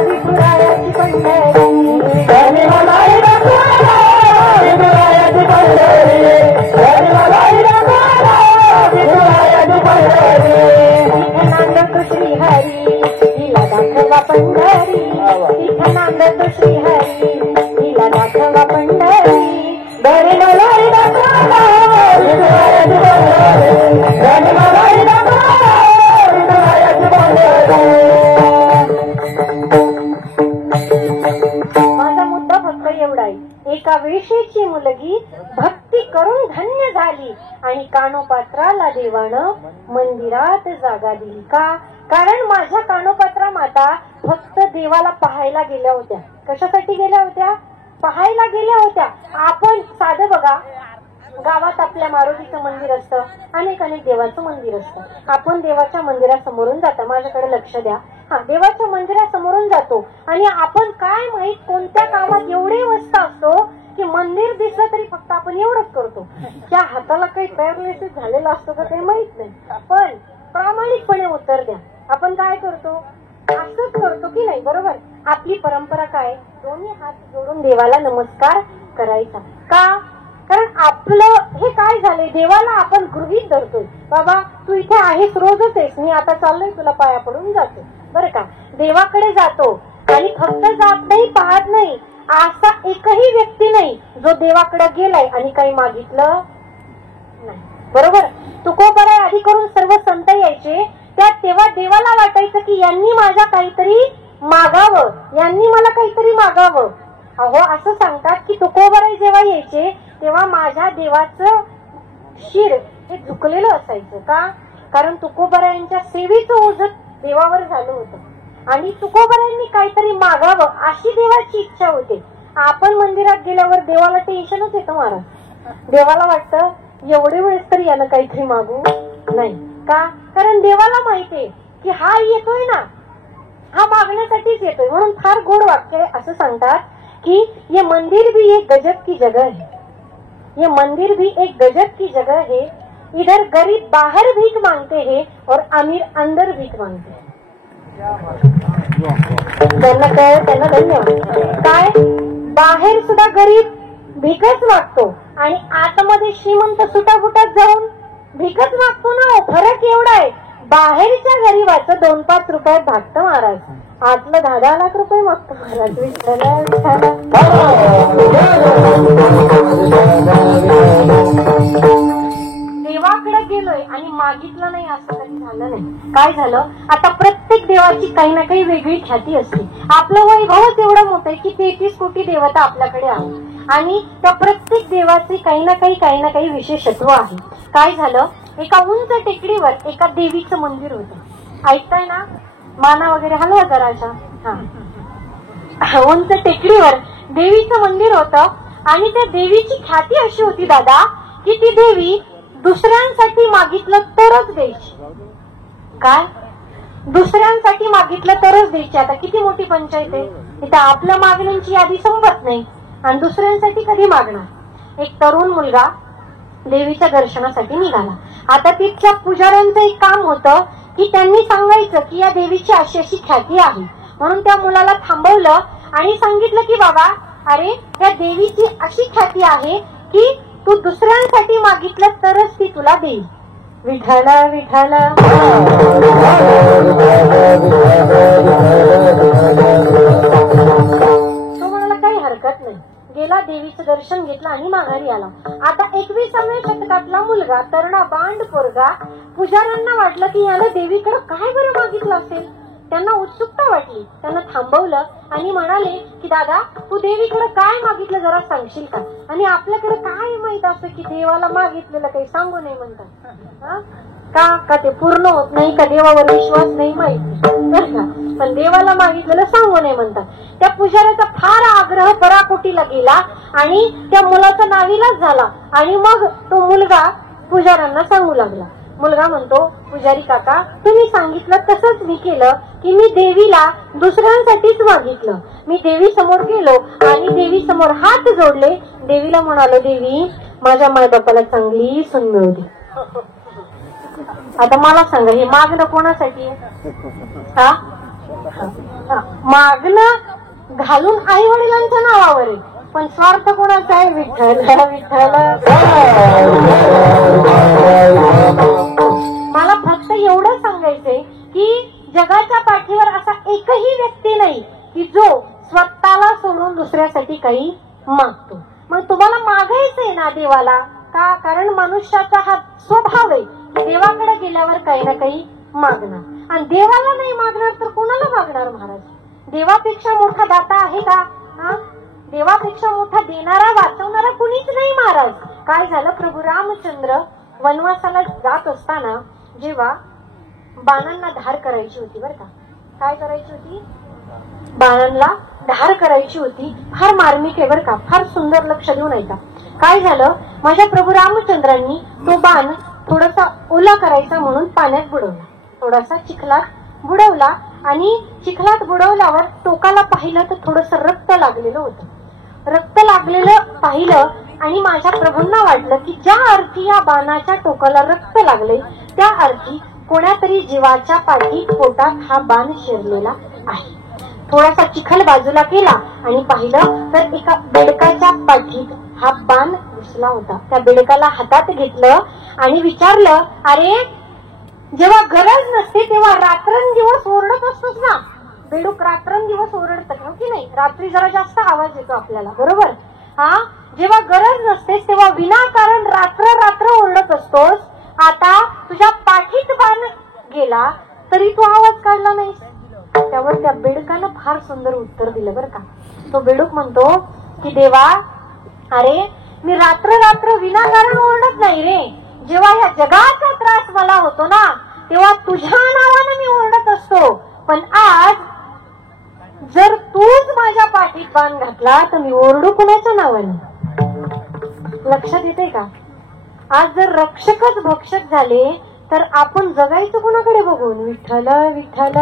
विठुरायाची पंढरी. धनी मलाही दाखवाना विठुरायाची पंढरी. धनी मलाही दाखवाना विठुरायाची पंढरी. इथं नांदतो श्रीहरी तिला दाखवा पंढरी. इथं नांदतो श्रीहरी तिला दाखवा पंढरी. धनी मलाही दाखवाना विठुरायाची पंढरी. धनी मलाही दाखवाना विठुरायाची पंढरी. माझा मुद्दा फक्त एवढा आहे. एका वेशीची मुलगी भक्ती करून धन्य झाली आणि कानोपात्राला देवानं मंदिरात जागा दिली. का? कारण माझ्या कानोपात्रा माता फक्त देवाला पाहायला गेल्या होत्या. कशासाठी गेल्या होत्या? पाहायला गेल्या होत्या. आपण साधं बघा, गावात आपल्या मारुतीचं मंदिर असतं, अनेक देवाचं मंदिर असतं. आपण देवाच्या मंदिरासमोरून जाता. माझ्याकडे लक्ष द्या. हा, देवाच्या मंदिरासमोरून जातो आणि आपण काय माहित कोणत्या कामात एवढे व्यस्त असतो की मंदिर दिसलं तरी फक्त आपण एवढंच करतो. त्या हाताला काही पॅरालिसिस झालेला असतो का काही माहित नाही. पण प्रामाणिकपणे उत्तर द्या, आपण काय करतो? असंच करतो की नाही? बरोबर. आपली परंपरा काय? दोन्ही हात जोडून देवाला नमस्कार करायचा. का? कारण आपलं हे काय झालंय, देवाला आपण गृहीत धरतोय. बाबा तू इथे आहेस, रोजच आहेस, मी आता चाललोय तुला पाया पडून जातो. बरं का? देवाकडे जातो आणि फक्त जात नाही, पाहत नाही. असा एकही व्यक्ती नाही जो देवाकडे गेलाय आणि काही मागितलं नाही. बरोबर. तुकोबराय आधी करून सर्व संत यायचे, त्यात तेव्हा देवाला वाटायचं की यांनी माझ्या काहीतरी मागावं, यांनी मला काहीतरी मागावं. अहो, असं सांगतात की तुकोबराय जेव्हा यायचे तेव्हा माझ्या देवाचं शिर हे झुकलेलं असायचं. का? कारण तुकोबरायांच्या सेवेचं ओझं देवावर झालं होतं आणि तुकोबरायांनी काहीतरी मागावं अशी देवाची इच्छा होती. आपण मंदिरात गेल्यावर देवाला टेन्शनच येतं महाराज. देवाला वाटतं एवढे वेळेस तरी यानं काहीतरी मागू नाही. का? कारण देवाला माहितीये की हा येतोय ना, हा मागण्यासाठीच येतोय. म्हणून फार गोड वाक्य आहे. असं सांगतात कि ये मंदिर भी एक गजब की जगह है. ये मंदिर भी एक गजब की जगह है. इधर गरीब बाहर भीख मांगते हैं और अमीर अंदर भीख मांगते हैं. त्यांना धन्यवाद. काय? बाहेर सुद्धा गरीब भीकच मागतो आणि आतमध्ये श्रीमंत सुटाफुटात जाऊन भीकच मागतो ना. फरक एवढा आहे, बाहेरच्या गरीबाचं 2-5 रुपयात भागतं महाराज, आतलं 10-10 लाख रुपये मागतो महाराज. देवाकडे गेलोय आणि मागितलं नाही असं कधी झालं नाही. काय झालं? आता प्रत्येक देवाची काही ना काही वेगळी ख्याती असते. आपलं वैभवच एवढं मोठं आहे की 33 कोटी देवता आपल्याकडे आहे आणि त्या प्रत्येक देवाचे काही ना काही विशेषत्व आहे. काय झालं? एका उंच टेकडीवर एका देवीचं मंदिर होतं. ऐकताय ना? माना वगैरे हलवा जराशा. हा, उंच टेकडीवर देवीचं मंदिर होतं आणि त्या देवीची ख्याती अशी होती दादा की ती देवी दुसऱ्यांसाठी मागितलं तरच द्यायची. काय? दुसऱ्यांसाठी मागितलं तरच द्यायची. आता किती मोठी पंचायत आहे. इथं आपल्या मागण्यांची यादी संपत नाही आणि दुसऱ्यांसाठी कधी मागणार. एक तरुण मुलगा देवीच्या दर्शनासाठी निघाला. आता तिथल्या पुजाऱ्यांचं एक काम होतं की त्यांनी सांगायचं की या देवीची अशी अशी ख्याती आहे. म्हणून त्या मुलाला थांबवलं आणि सांगितलं की बाबा, अरे त्या देवीची अशी ख्याती आहे की तू दुसऱ्यांसाठी मागितलं तरच ती तुला देईल. विठ्ठल विठ्ठल. तो म्हणाला काही हरकत नाही. गेला, देवीचं दर्शन घेतलं आणि माघारी आला. आता 21व्या शतकातला मुलगा, तरुणा बांड पोरगा, पुजाऱ्यांना वाटलं की याला देवीकडे काय बरं मागितलं असेल. त्यांना उत्सुकता वाटली. त्यांना थांबवलं आणि म्हणाले की दादा, तू देवीकडे काय मागितलं जरा सांगशील का? आणि आपल्याकडे काय माहित असतं की देवाला मागितलेलं काही सांगू नये म्हणतात. का ते पूर्ण होत नाही, का देवावर विश्वास नाही, माहित बरं का. पण देवाला मागितलेलं सांगू नये म्हणतात. त्या पुजाऱ्याचा फार आग्रह पराकोटीला गेला आणि त्या मुलाचा नाविलाज झाला. आणि मग तो मुलगा पुजाऱ्यांना सांगू लागला. मुलगा म्हणतो, पुजारी काका, तुम्ही सांगितलं तसंच मी केलं की मी देवीला दुसऱ्यांसाठीच मागितलं. मी देवी समोर गेलो आणि देवी समोर हात जोडले. देवीला म्हणालो, देवी माझ्या मायबापाला चांगली सून मिळू दे. आता मला सांगा, हे मागणं कोणासाठी आहे? मागणं घालून आई वडिलांच्या नावावर आहे, पण स्वार्थ कोणाचा आहे? विठ्ठल विठ्ठल. मला फक्त एवढं सांगायचंय की जगाच्या पाठीवर असा एकही व्यक्ती नाही की जो स्वतःला सोडून दुसऱ्यासाठी काही मागतो. मग तुम्हाला मागायचंय ना देवाला का? कारण मनुष्याचा हा स्वभाव आहे की देवाकडे गेल्यावर काही ना काही मागणार. आणि देवाला नाही मागणार तर कोणाला मागणार महाराज? देवापेक्षा मोठा दाता आहे का? देवापेक्षा मोठा देणारा वाचवणारा कुणीच नाही महाराज. काय झालं, प्रभू रामचंद्र वनवासाला जात असताना जेव्हा बाणांना धार करायची होती, बरं का, काय करायची होती? बाणांना धार करायची होती. फार मार्मिक आहे बरं का, फार सुंदर, लक्ष देऊन ऐका. काय झालं, माझ्या प्रभू रामचंद्रांनी तो बाण थोडासा ओला करायचा म्हणून पाण्यात बुडवला, थोडासा चिखलात बुडवला. आणि चिखलात बुडवल्यावर टोकाला पाहिलं तर थोडस रक्त लागलेलं होतं. रक्त लागलेलं पाहिलं आणि माझ्या प्रभूंना वाटलं की ज्या अर्थी या बाणाच्या टोकाला रक्त लागले त्या अर्थी कोणातरी जीवाच्या पाठीत पोटात हा बाण शिरलेला आहे. थोडासा चिखल बाजूला केला आणि पाहिलं तर एका बेडकाच्या पाठीत हा बाण घुसला होता. त्या बेडकाला हातात घेतलं आणि विचारलं, अरे जेव्हा गरज नसते तेव्हा रात्रंदिवस ओरडत असतोस ना. बेडूक रात्रंदिवस ओरडतं का की नाही? रात्री जरा जास्त आवाज येतो आपल्याला, बरोबर? जेव्हा गरज नसतेस तेव्हा विनाकारण रात्र रात्र ओरडत असतोस. आता तुझ्या पाठीत बाण गेला तरी तू आवाज काढला नाही. त्यावर त्या बेडकानं फार सुंदर उत्तर दिलं बरं का. तो बेडूक म्हणतो की देवा, अरे मी रात्र रात्र विनाकारण ओरडत नाही रे. जेव्हा या जगाचा त्रास मला होतो ना तेव्हा तुझ्या नावानं मी ओरडत असतो. पण आज जर तूच माझ्या पाठीत बाण घातला तर मी ओरडू कुणाच्या नावाने? लक्षात येते का? आज जर रक्षकच भक्षक झाले तर आपण जगायचं कुणाकडे बघून? विठ्ठल विठ्ठल.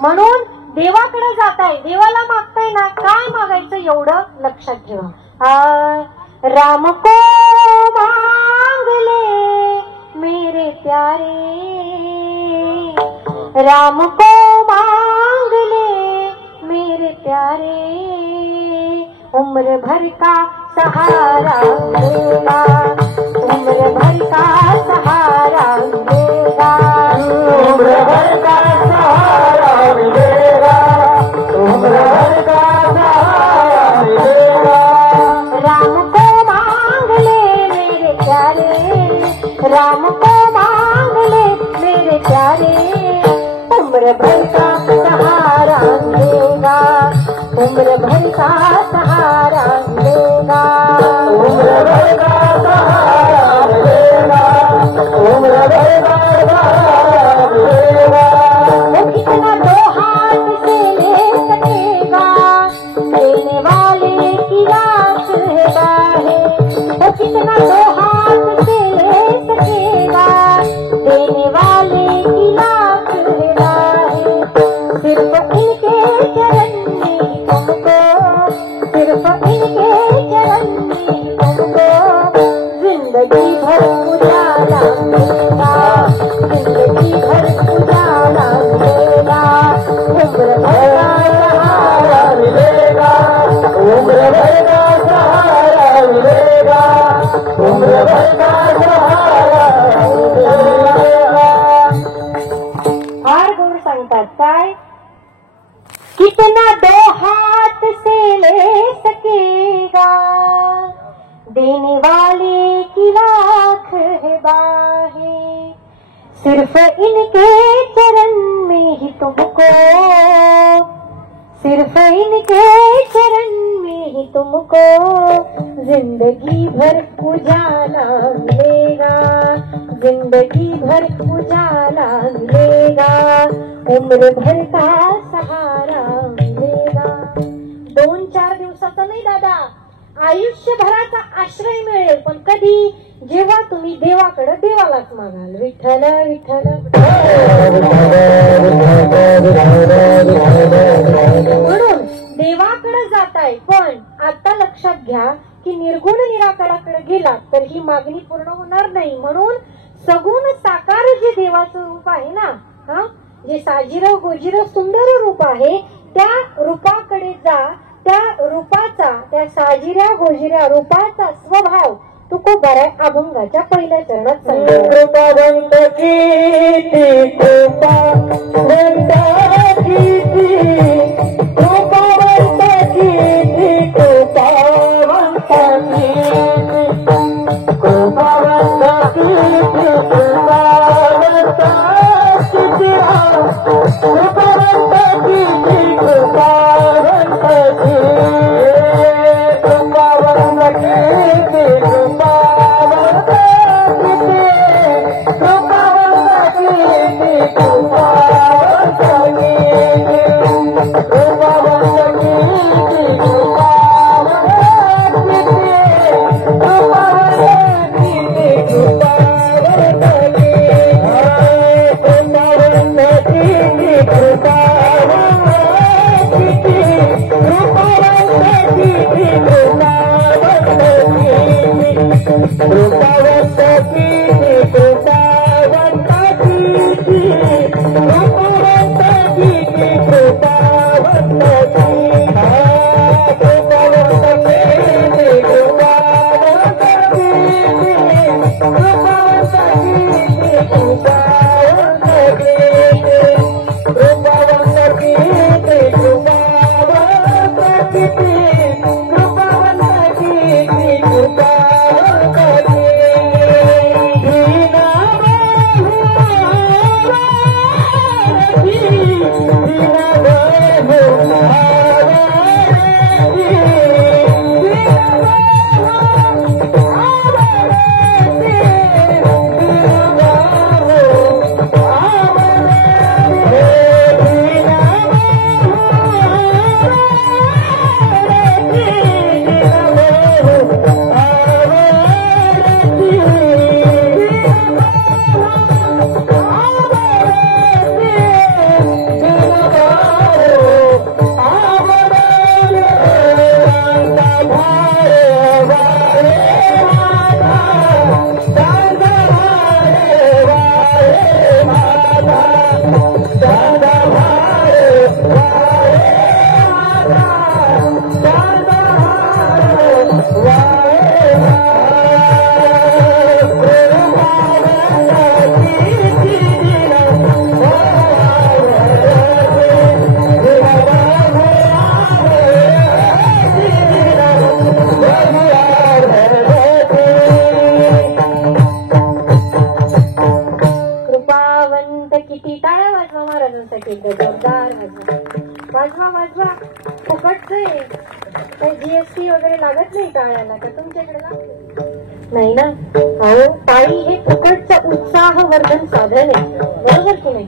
म्हणून देवाकडे जाताय, देवाला मागताय ना, काय मागायचं एवढं लक्षात ठेवा. राम को मांग ले मेरे प्यारे, राम को मांग ले मेरे प्यारे, उम्र भर का सहारा देगा, उम्र भर का सहारा देगा, उम्र भर का सहारा मिलेगा, उम्र भर का सहारा मिलेगा। राम को मांग ले मेरे प्यारे, राम को मांग ले मेरे प्यारे, उम्र भर का सहारा देगा, उम्र भर का सहारा देगा, उम्र भर का सहारा देगा, उम्र भर का सहारा देगा। वो कितना दो हाथ से ले सकेगा, देने वाले की लाख है, वो कितना दो हाथ से ले सकेगा, देने वाले की लाख है। सिर्फ इनके चरण में तुमको, सिर्फ इनके चरण में तुमको जिंदगी भर उजाला मिलेगा, जिंदगी भर उजाला मिलेगा, उम्र भर का सहारा मिलेगा, उम्र भर का सहारा मिलेगा, उम्र भर का सहारा मिलेगा। फार गोड सांगतात काय, कितना दो हाथ से ले सकेगा, देने वाले की लाख है बाहे, सिर्फ इनके चरण में ही तुमको, सिर्फ इनके चरण में ही तुमको जिंदगी भर उजाला मिलेगा, जिंदगी भर उजाला मिलेगा, उम्र भर का सहारा मिलेगा. 2-4 दिवसाचा नाही दादा, आयुष्यभराचा आश्रय मिळेल. पण कधी? जेव्हा तुम्ही देवाकडे देवालाच मागाल. विठ्ठल विठ्ठल. म्हणून देवाकडे जाताय. पण आता लक्षात घ्या की निर्गुण निराकाराकडे गेलात तर ही मागणी पूर्ण होणार नाही. म्हणून सगुण साकार जे देवाचं रूप आहे ना, जे साजिरं गोजिरं सुंदर रूप आहे, त्या रूपाकडे जा. त्या रूपाचा, त्या साजिऱ्या गोजिऱ्या रूपाचा स्वभाव तुकोबाराय अभंगाच्या पहिल्या चरणात सांगितला. कृपावंत कीर्ती, कृपावंत कीर्ती, कृपावंत कीर्ती, कृपावंत कीर्ती, कृपावंत कीर्ती, कृपावंत कीर्ती, कृपावंत कीर्ती, कृपावंत जीएसटी वगैरे लागत नाही टाळ्याला का तुमच्याकडे? नाही ना. अहो, टाळी हे फुकटचं उत्साहवर्धन साधन आहे, बरोबर की नाही?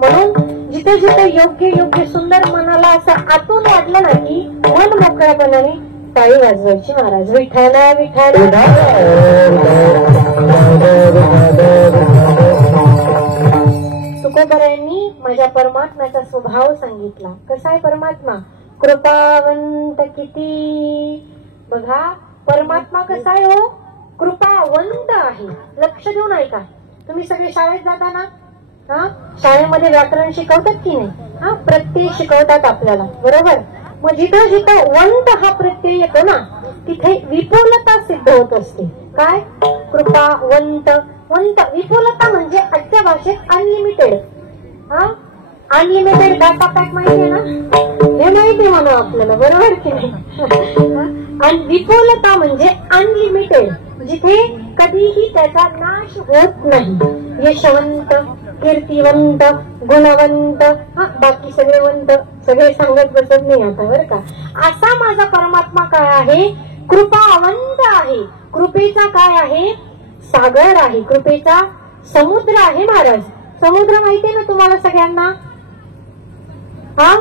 म्हणून जिथे जिथे योग्य योग्य सुंदर मनाला असं आतून वाटलं ना की मन मोकळ्यापणाने टाळी वाजवायची. महाराज विठ्ठल विठ्ठल. तुकोबारायांनी माझ्या परमात्म्याचा स्वभाव सांगितला. कसा आहे परमात्मा? कृपावंत किती. बघा परमात्मा कसा आहे हो? कृपावंत आहे. लक्ष देऊन ऐका. तुम्ही सगळे शाळेत जाता ना, शाळेमध्ये व्याकरण शिकवतात की नाही? प्रत्यय शिकवतात आपल्याला, बरोबर? मग जिथं जिथं वंत हा प्रत्यय येतो ना तिथे विपुलता सिद्ध होत असते. काय? कृपावंत. वंत विपुलता म्हणजे आजच्या भाषेत अनलिमिटेड. अनलिमिटेड डाटा पॅक माहिती आहे ना? हे माहिती म्हणू आपल्याला, बरोबर की नाही? आणि विपुलता म्हणजे अनलिमिटेड, जिथे कधीही त्याचा नाश होत नाही. यशवंत, कीर्तिवंत, गुणवंत, बाकी सगळे वंत, सगळे सांगत बसत नाही आता बरं का. असा माझा परमात्मा काय आहे, कृपावंत आहे. कृपेचा काय आहे, सागर आहे, कृपेचा समुद्र आहे महाराज. समुद्र माहितीये ना तुम्हाला सगळ्यांना? हा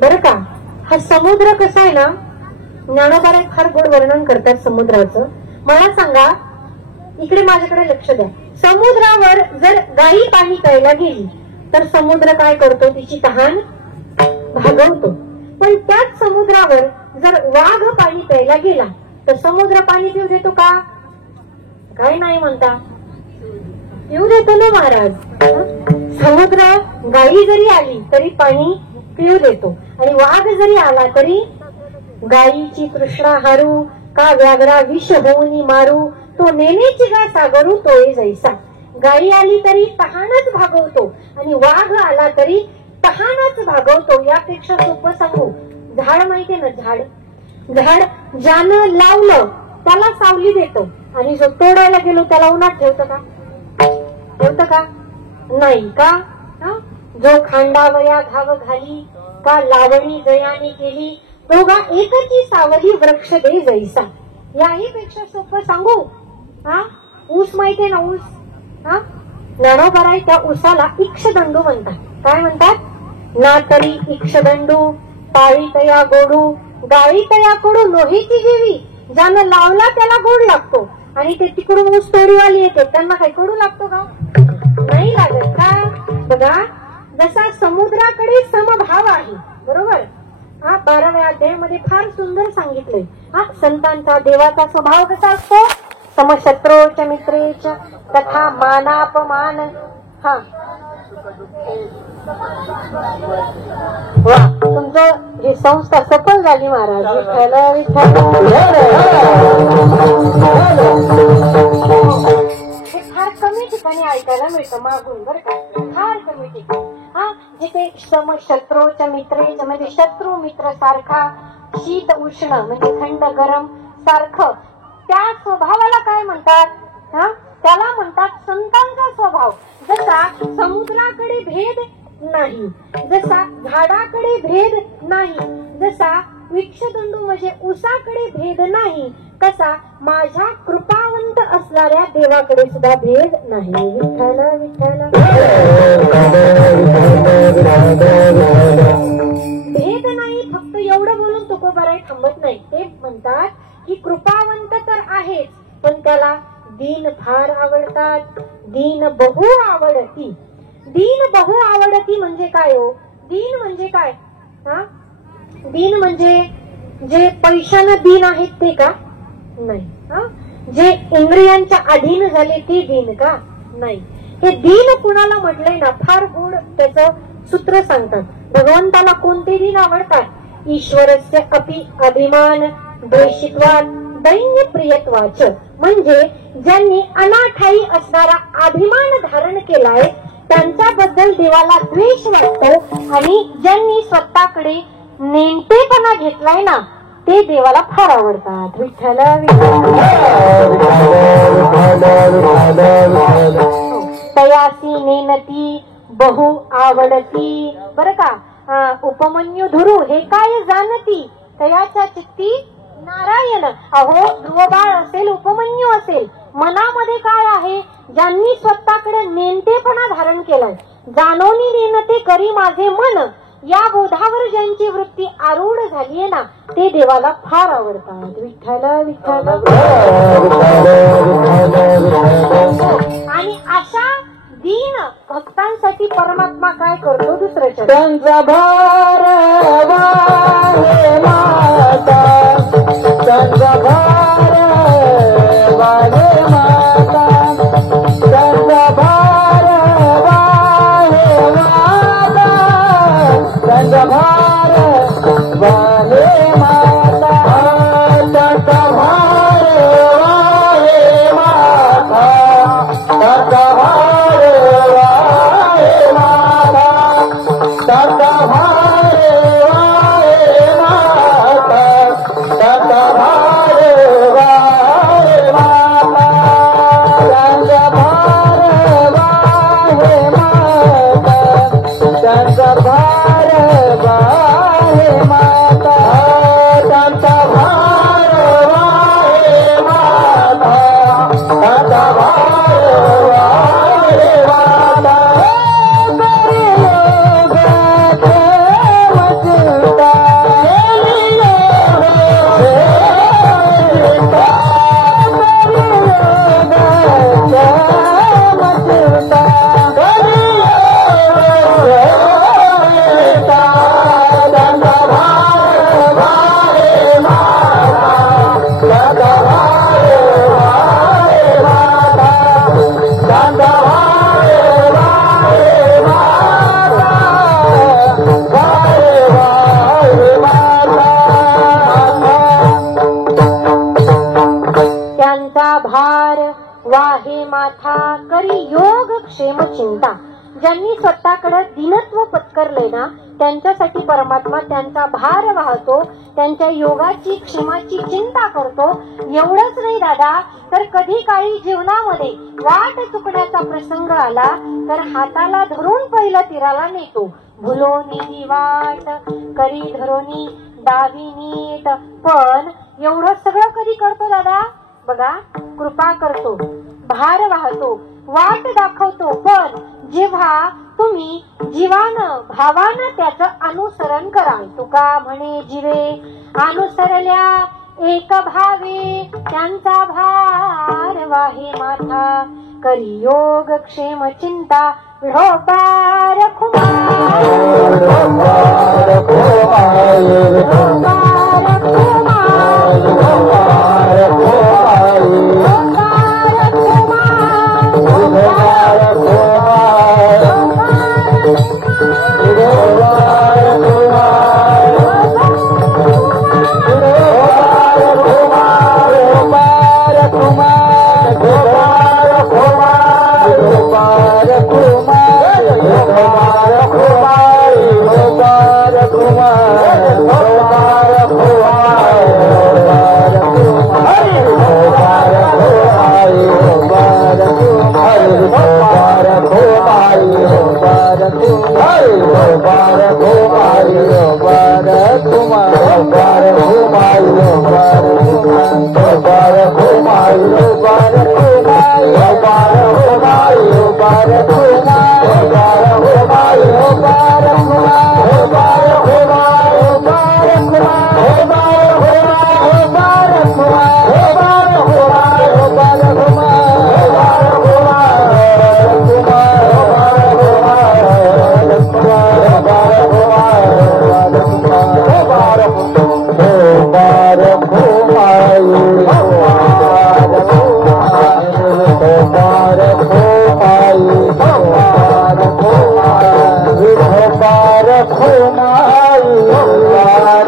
बरं का. हा समुद्र कसा आहे ना, ज्ञानोबा फार गोड वर्णन करतात समुद्राचं. मला सांगा, इकडे माझ्याकडे लक्ष द्या. समुद्रावर जर गाई पाणी प्यायला गेली तर समुद्र काय करतो, तिची तहान भागवतो. पण त्याच समुद्रावर जर वाघ पाणी प्यायला गेला तर समुद्र पाणी पिऊ देतो का? काय नाही म्हणता, पिऊ देतो ना महाराज. समुद्र गाई जरी आली तरी पाणी पिऊ देतो, आणि वाघ जरी आला तरी गायीची तृष्णा हारू का व्याघ्रा विष होऊनी मारू, तो नेनेची गा सागरू तोय जैसा. गाई आली तरी तहानच भागवतो आणि वाघ आला तरी तहानच भागवतो. यापेक्षा सोपं सांगू, झाड माहितीये ना, झाड झाड ज्यानं लावलं त्याला सावली देतो, आणि जो तोडायला गेलो त्याला उन्हात ठेवतं का? ठेवतं का? नाही का? जो खांडावया घाव घाली का लावणी जयाने केली, दोघा एकची सावली वृक्ष दे जैसा. याही पेक्षा सोपं सांगू, ऊस माहितीये ना, ऊस ज्ञानोबा त्या ऊसाला इक्षदंडू म्हणतात. काय म्हणतात? ना तरी इक्षदंडू ताळी तया गोडू गाळी तया कडू लोहीची जेवी. ज्यानं लावला त्याला गोड लागतो, आणि ते तिकडून ऊस तोडीवाली येते त्यांना काही कडू लागतो का? नाही लागत का? बघा, जसा समुद्राकडे समभाव आहे, बरोबर. 12व्या अध्यायामध्ये फार सुंदर सांगितलंय. संतांचा देवाचा स्वभाव कसा असतो, समशत्रोच मित्रेच तथा मानापमान. वा, तुमचं ही संस्था सफल झाली महाराज. हे फार कमी ठिकाणी ऐकायला मिळतं मागून बरं का, फार कमी ठिकाणी. जिथे समशत्रोच मित्रेच म्हणजे शत्रू मित्र सारखा, शीत उष्ण म्हणजे थंड गरम सारखं, त्या स्वभावाला काय म्हणतात? त्याला म्हणतात संतांचा स्वभाव. जसा समुद्राकडे भेद नाही, जसा झाडाकडे भेद नाही, जसा विक्षदंडू म्हणजे उसाकडे भेद नाही, तसा माझ्या कृपावंत असणाऱ्या देवाकडे सुद्धा भेद नाही. विठ्ठल विठ्ठल. भेद नाही, फक्त एवढं बोलून तुकोबाराय थांबत नाही. ते म्हणतात की कृपावंत तर आहेच, पण त्याला दीन फार आवडतात. दीन बहु आवडती. दीन बहु आवडती म्हणजे काय हो? दीन म्हणजे काय? दीन म्हणजे जे पैशानं दीन आहेत ते का? नाही. जे इंद्रियांच्या अधीन झाले ते दीन का? नाही. हे दीन कुणाला म्हटलंय ना, फार गोड त्याचं सूत्र सांगतात. भगवंताला कोणते दीन आवडतात? ईश्वरस्य अपि अभिमान द्वेषित्वात दैन्य प्रियत्वाच. म्हणजे ज्यांनी अनाठाई असणारा अभिमान धारण केलाय त्यांच्याबद्दल देवाला द्वेष वाटतो, आणि ज्यांनी स्वतःकडे नेमकेपणा घेतलाय ना ते देवाला फार आवडतात. विठ्ठल तयासी नेनती बहु आवडती. बरं का. उपमन्यू धुरू हे काय जाणती, तयाच्या चित्ती नारायण. अहो, ध्रुवबाळ असेल, उपमन्यू असेल, मनामध्ये काय आहे? ज्यांनी स्वतःकडे नेमकेपणा धारण केलाय, जाणोनी नेनते करी माझे मन, या बोधावर ज्यांची वृत्ती आरूढ झालीये ना ते देवाला फार आवडतात. विठ्ठल विठ्ठल. आणि अशा दीन भक्तांसाठी परमात्मा काय करतो? दुसऱ्याच्या त्यांचा भार वाहे माता, त्यांचा भार वाहे माता, त्यांचा भार वाहे माता, त्यांचा भार वाहे माता, त्यांचा भार वाहे माता, त्यांचा भार वाहे माता, त्यांचा भार वाहे माता, माथा करी योग क्षेम चिंता. ज्यांनी स्वतःकडे दिनत्व पत्करले ना त्यांच्यासाठी परमात्मा त्यांचा भार वाहतो, त्यांच्या योगाची क्षेमाची चिंता करतो. एवढंच नाही दादा, तर कधी काही जीवनामध्ये वाट चुकण्याचा प्रसंग आला तर हाताला धरून पहिला तीराला नेतो. भुलो निधी वाट करी धरोनी डावी नीट. पण एवढं सगळं कधी करतो दादा? बघा, कृपा करतो, भार वाहतो, वाट दाखवतो. पण जेव्हा तुम्ही जीवानं भावानं त्याचं अनुसरण कराल. तुका म्हणे जीवे अनुसरल्या एक भावे, त्यांचा भार वाहे माथा करी योग क्षेम चिंता. विठोबार खुमार, विठोबार खुमार, विठोबार खुमार, विठोबार खुमार, विठोबार खुमार,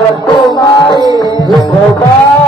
विठोबार खुमार, विठोबार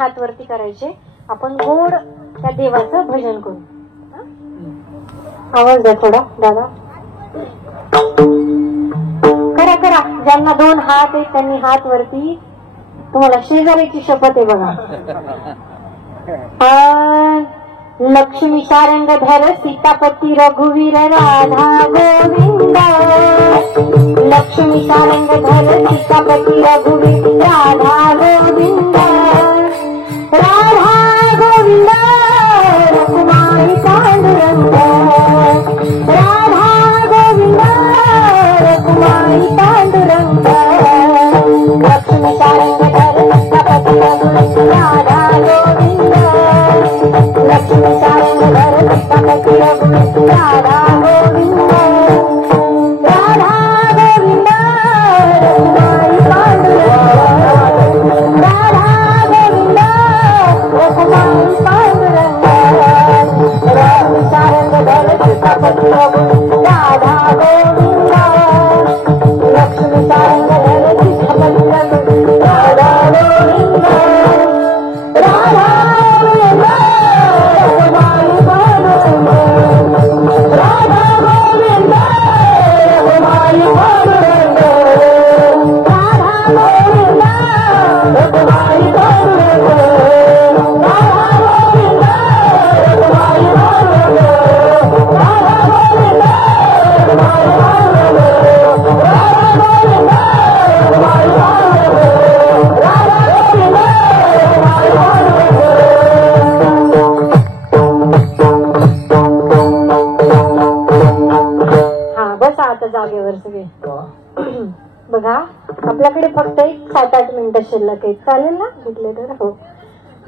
हात वरती करायचे. आपण गोड त्या देवाचं भजन करू. आवाज द्या थोडा दादा. करा करा. ज्यांना 2 हात आहेत त्यांनी हात वरती. तुम्हाला शेजारीची शपथ आहे बघा. लक्ष्मी शारंगधर सीतापती रघुवीर राधा गोविंद. लक्ष्मी शारंगधर सीतापती रघुवीर राधा गोविंद. रखुमाई पांडुरंग लक्ष्मी सारंगधर सपती रघुपति राधा गोविंद लक्ष्मी सारंगधर सपती रघुपति राधा गोविंद राधा गोविंद रखुमाई पांडुरंग राधा गोविंद रखुमाई पांडुरंग लक्ष्मी सारंगधर सपती रघुपति राधा गोविंद लक्ष्मी सारंगधर सपती रघुपति राधा गोविंद राधा गोविंद रखुमाई पांडुरंग राधा गोविंद रखुमाई पांडुरंग राधा गोविंद रखुमाई पांडुरंग राधा गोविंद रखुमाई पांडुरंग राधा गोविंद रखुमाई पांडुरंग राधा गोविंद रखुमाई पांडुरंग राधा गोविंद रखुमाई पांडुरंग. हा बसा आता जागेवर सगळे. बघा आपल्याकडे फक्त एक 7-8 मिनिटं शिल्लक आहेत. चालेल ना घेतले तर? हो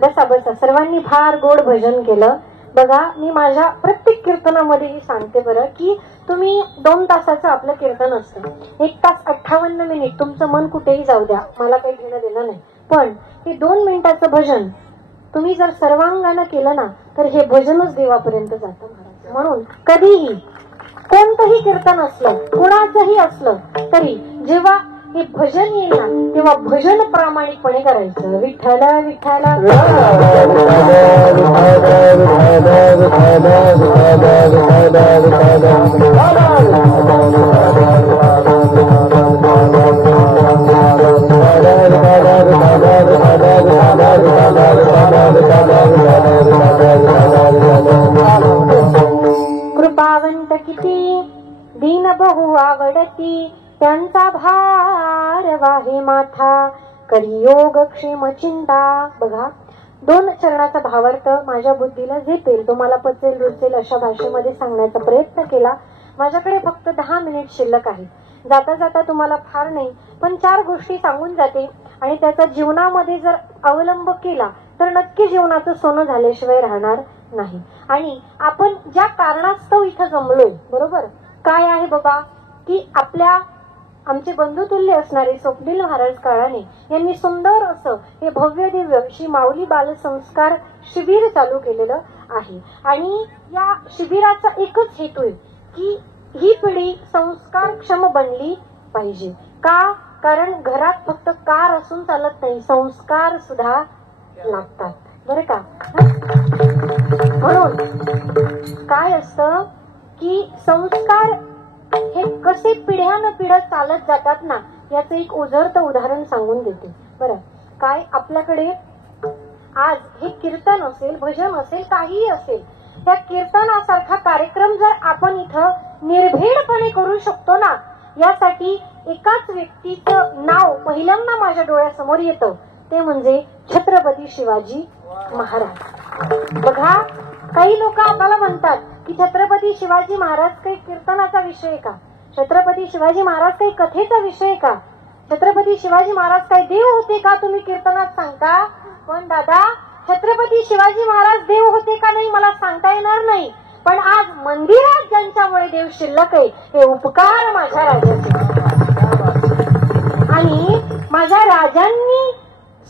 बसा बसा. सर्वांनी फार गोड भजन केलं. बघा मी माझ्या प्रत्येक कीर्तनामध्येही सांगते बरं की तुम्ही 2 तासाचं आपलं कीर्तन असतं. 1 तास 58 मिनिट तुमचं मन कुठेही जाऊ द्या, मला काही घेणं देणं नाही. पण हे 2 मिनिटाचं भजन तुम्ही जर सर्वांगानं केलं ना तर हे भजनच देवापर्यंत जातं महाराज. म्हणून कधीही कोणतंही कीर्तन असलं कुणाचंही असलं तरी जेव्हा हे भजन येईल ना तेव्हा भजन प्रामाणिकपणे करायचं. विठ्ठल विठ्ठल कृपावंत किती दीन बहु आवडती त्यांचा भार वाहे माथा करियोग क्षेम चिंता. बघा 2 चरणाचा भावार्थ माझ्या बुद्धीला झेपेल, तुम्हाला पचेल रुचेल अशा भाषेमध्ये सांगण्याचा प्रयत्न केला. माझ्याकडे फक्त 10 मिनिट शिल्लक आहे. जाता जाता तुम्हाला फार नाही पण 4 गोष्टी सांगून जाते आणि त्याचा जीवनामध्ये जर अवलंब केला तर नक्की जीवनाचं सोनं झाल्याशिवाय राहणार नाही. आणि आपण ज्या कारणास्तव इथं जमलोय बरोबर काय आहे बाबा की आमचे बंधुतुल्य असणारे स्वप्नील महाराज काळाने यांनी सुंदर असं हे भव्य दिव्य श्री माऊली बालसंस्कार शिबिर चालू केलेलं आहे. आणि या शिबिराचा एकच हेतू आहे की ही पिढी संस्कारक्षम बनली पाहिजे. का? कारण घरात फक्त कार असून चालत नाही, संस्कार सुद्धा लागतात बरं का. म्हणून काय असतं की संस्कार हे कसे पिढ्यान पिढ्या चालत जातात ना याचं एक उजळतं उदाहरण सांगून देते बरं. काय आपल्याकडे आज हे कीर्तन असेल भजन असेल काहीही असेल त्या कीर्तनासारखा कार्यक्रम जर आपण इथं निर्भीडपणे करू शकतो ना यासाठी एकाच व्यक्तीचं नाव पहिल्यांदा माझ्या डोळ्यासमोर येतं ते म्हणजे छत्रपती शिवाजी महाराज. बघा काही लोक आपल्याला म्हणतात की छत्रपती शिवाजी महाराज काही कीर्तनाचा विषय का, छत्रपती शिवाजी महाराज काही कथेचा विषय का, छत्रपती शिवाजी महाराज काही देव होते का तुम्ही कीर्तनात सांगता. पण दादा छत्रपती शिवाजी महाराज देव होते का नाही मला सांगता येणार नाही पण आज मंदिरात ज्यांच्यामुळे देव शिल्लक आहे हे उपकार माझ्या राजाचे. आणि माझ्या राजांनी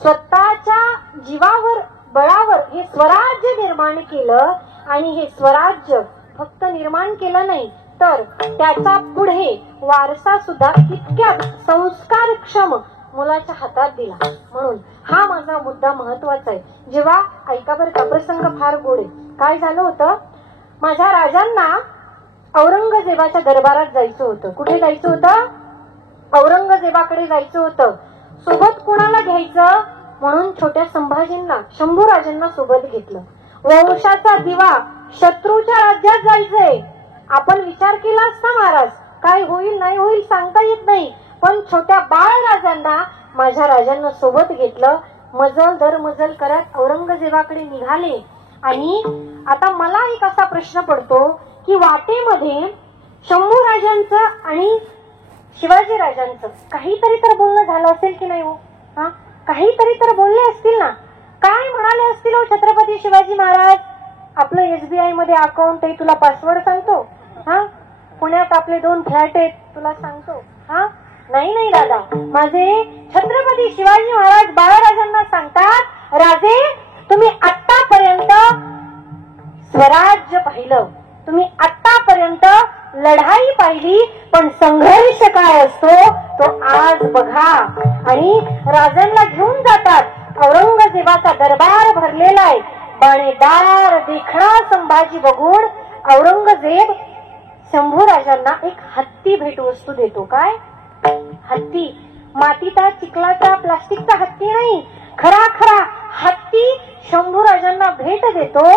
स्वतःच्या जीवावर बळावर हे स्वराज्य निर्माण केलं आणि हे स्वराज्य फक्त निर्माण केलं नाही तर त्याचा पुढे वारसा सुद्धा तितक्याच संस्कारक्षम मुलाच्या हातात दिला. म्हणून हा माझा मुद्दा महत्वाचा आहे. जेव्हा ऐका बरं का प्रसंग फार गोड आहे. काय झालं होतं माझ्या राजांना औरंगजेबाच्या दरबारात जायचं होतं. कुठे जायचं होतं? औरंगजेबाकडे जायचं होतं. सोबत कुणाला घ्यायचं म्हणून छोट्या संभाजींना शंभूराजांना सोबत घेतलं. वंशाचा दिवा शत्रूच्या राज्यात जायचंय. आपण विचार केला असता महाराज काय होईल नाही होईल सांगता येत नाही पण छोट्या बाळराजांना माझ्या राजांना सोबत घेतलं. मजल दर मजल करत औरंगजेबाकडे निघाले. आणि आता मला एक असा प्रश्न पडतो की वाटेमध्ये शंभूराजांचं आणि शिवाजी राजांचं काहीतरी तर बोलणं झालं असेल की नाही हो? हा, काहीतरी तर बोलले असतील ना. काय म्हणाले असतील हो छत्रपती शिवाजी महाराज? आपलं SBI मध्ये अकाउंट आहे, तुला पासवर्ड सांगतो. हा, पुण्यात आपले 2 फ्लॅट आहेत, तुला सांगतो. हा, नाही नाही दादा, माझे छत्रपती शिवाजी महाराज बाळराजांना सांगतात, राजे तुम्ही आतापर्यंत स्वराज्य पाहिलं, तुम्ही आतापर्यंत लढाई पाहिली, पण संघर्ष काय असतो तो आज बघा. आणि राजांना घेऊन जातात. औरंगजेबाचा दरबार भरलेला आहे. बाणेदार देखणा संभाजी बघून औरंगजेब शंभूराजांना एक हत्ती भेटवस्तू देतो. काय? हत्ती. मातीचा, चिखलाचा, प्लास्टिकचा हत्ती नाही, खरा खरा हत्ती शंभूराजांना भेट देतो.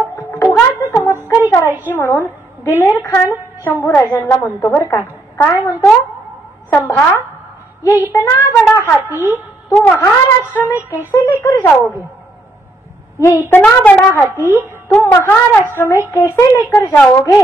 उगाच मस्करी करायची म्हणून दिलेर खान शंभूराजांना म्हणतो बर का. काय म्हणतो? संभा, ये इतना बड़ा हाथी तू महाराष्ट्र में कैसे लेकर जाओगे? ये इतना बड़ा हाथी तुम महाराष्ट्र में कैसे लेकर जाओगे?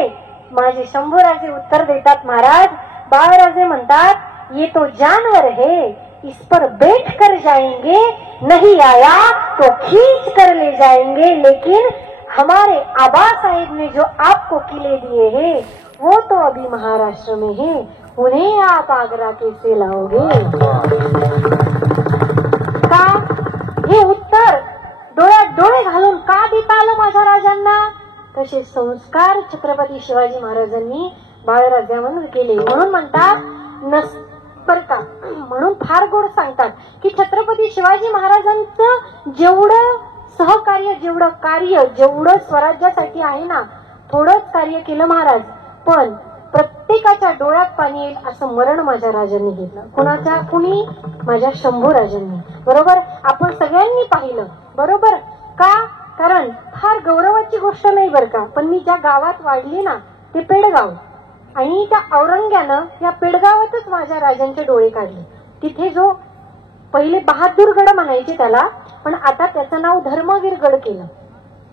माझे शंभूराजे उत्तर देतात, महाराज, बाळराजे म्हणतात, ये तो जानवर है, इस पर बैठ कर जाएंगे, नहीं आया तो खींच कर ले जाएंगे, लेकिन हमारे आबा साहेब ने जो आपको किले दिए हैं वो तो अभी महाराष्ट्र में है, उन्हें आप आगरा कैसे लाओगे? का हे उत्तर डोळ्यात डोळे घालून का देता आलं माझ्या राजांना? तसे संस्कार छत्रपती शिवाजी महाराजांनी बाळराजांवर केले. म्हणून म्हणतात म्हणून फार गोड सांगतात की छत्रपती शिवाजी महाराजांचं जेवढं सहकार्य, जेवढं कार्य, जेवढं स्वराज्यासाठी आहे ना, थोडंच कार्य केलं महाराज, पण प्रत्येकाच्या डोळ्यात पाणी येईल असं मरण माझ्या राजांनी घेतलं. कुणाच्या? कुणी? माझ्या शंभूराजांनी. बरोबर, आपण सगळ्यांनी पाहिलं. बरोबर का? कारण फार गौरवाची गोष्ट नाही बरं का, पण मी ज्या गावात वाढली ना ते पेडगाव, आणि त्या औरंग्यानं या पेडगावातच माझ्या राजांचे डोळे काढले. तिथे जो पहिले बहादूरगड म्हणायचे त्याला, पण आता त्याचं नाव धर्मवीरगड केलं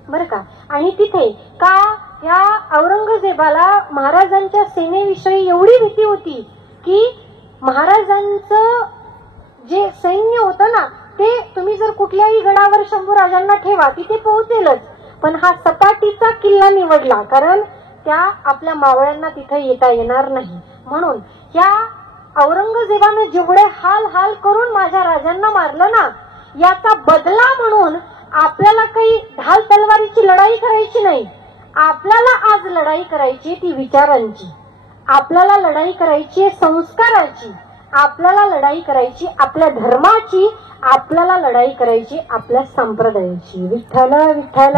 बरं का. आणि तिथे का या औरंगजेबाला महाराजांच्या सेनेविषयी एवढी भीती होती की महाराजांचं जे सैन्य होतं ना ते तुम्ही जर कुठल्याही गडावर शंभूराजांना ठेवा तिथे पोहोचेलच, पण हा सपाटीचा किल्ला निवडला कारण त्या आपल्या मावळ्यांना तिथे येता येणार नाही. म्हणून या औरंगजेबानं जेवढे हाल हाल करून माझ्या राजांना मारलं ना, याचा बदला म्हणून आपल्याला काही ढाल तलवारीची लढाई करायची नाही. आपल्याला आज लढाई करायची ती विचारांची, आपल्याला लढाई करायची संस्काराची, आपल्याला लढाई करायची आपल्या धर्माची, आपल्याला लढाई करायची आपल्या संप्रदायाची. विठ्ठल विठ्ठल.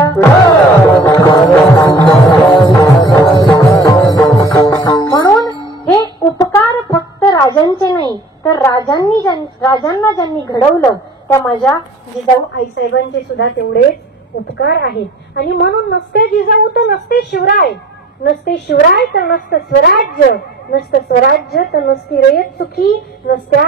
म्हणून हे उपकार फक्त राजांचे नाही तर राजांना ज्यांनी घडवलं त्या माझ्या जिजाऊ आईसाहेबांचे सुद्धा तेवढेच उपकार आहेत. आणि म्हणून नसते जिजाऊ तर नसते शिवराय, नसते शिवराय तर नसतं स्वराज्य, नसतं स्वराज्य तर नसती रयत सुखी, नसत्या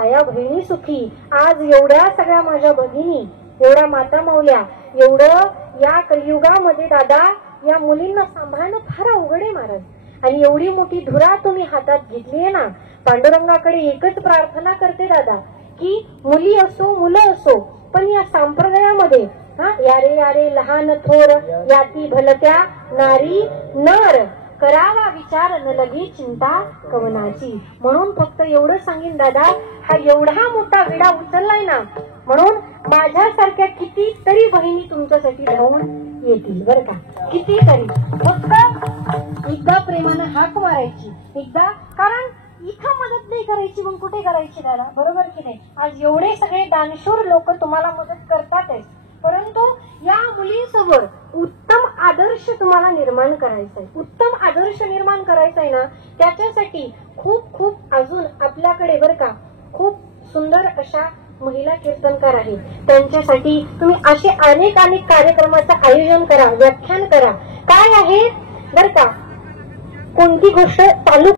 आया बहिणी सुखी. आज एवढ्या सगळ्या माझ्या भगिनी, एवढ्या माता माऊल्या, एवढं या कलियुगामध्ये दादा या मुलींना सांभाळणं फार अवघड आहे महाराज. आणि एवढी मोठी धुरा तुम्ही हातात घेतलीये ना, पांडुरंगाकडे एकच प्रार्थना करते दादा की मुली असो मुलं असो, पण या संप्रदायामध्ये यारे यारे लहान थोर याती भलत्या नारी नर करावा विचार न लगी चिंता कवनाची. म्हणून फक्त एवढं सांगेन दादा, हा एवढा मोठा विडा उचललाय ना, म्हणून माझ्यासारख्या कितीतरी बहिणी तुमच्यासाठी धावून येतील बरं का. कितीतरी फक्त एकदा प्रेमानं हाक मारायची, एकदा, कारण इथं मदत नाही करायची मग कुठे करायची दादा? बरोबर की नाही? आज एवढे सगळे दानशूर लोक तुम्हाला मदत करतातच, परंतु या मुलींसमोर उत्तम आदर्श तुम्हाला निर्माण करायचा आहे. उत्तम आदर्श निर्माण करायचा आहे ना, त्याच्यासाठी खूप खूप अजून आपल्याकडे बरं का खूप सुंदर अशा महिला कीर्तनकार आहेत. त्यांच्यासाठी तुम्ही असे अनेक कार्यक्रमाचं आयोजन करा, व्याख्यान करा. काय आहे बरं का, कोणती गोष्ट चालू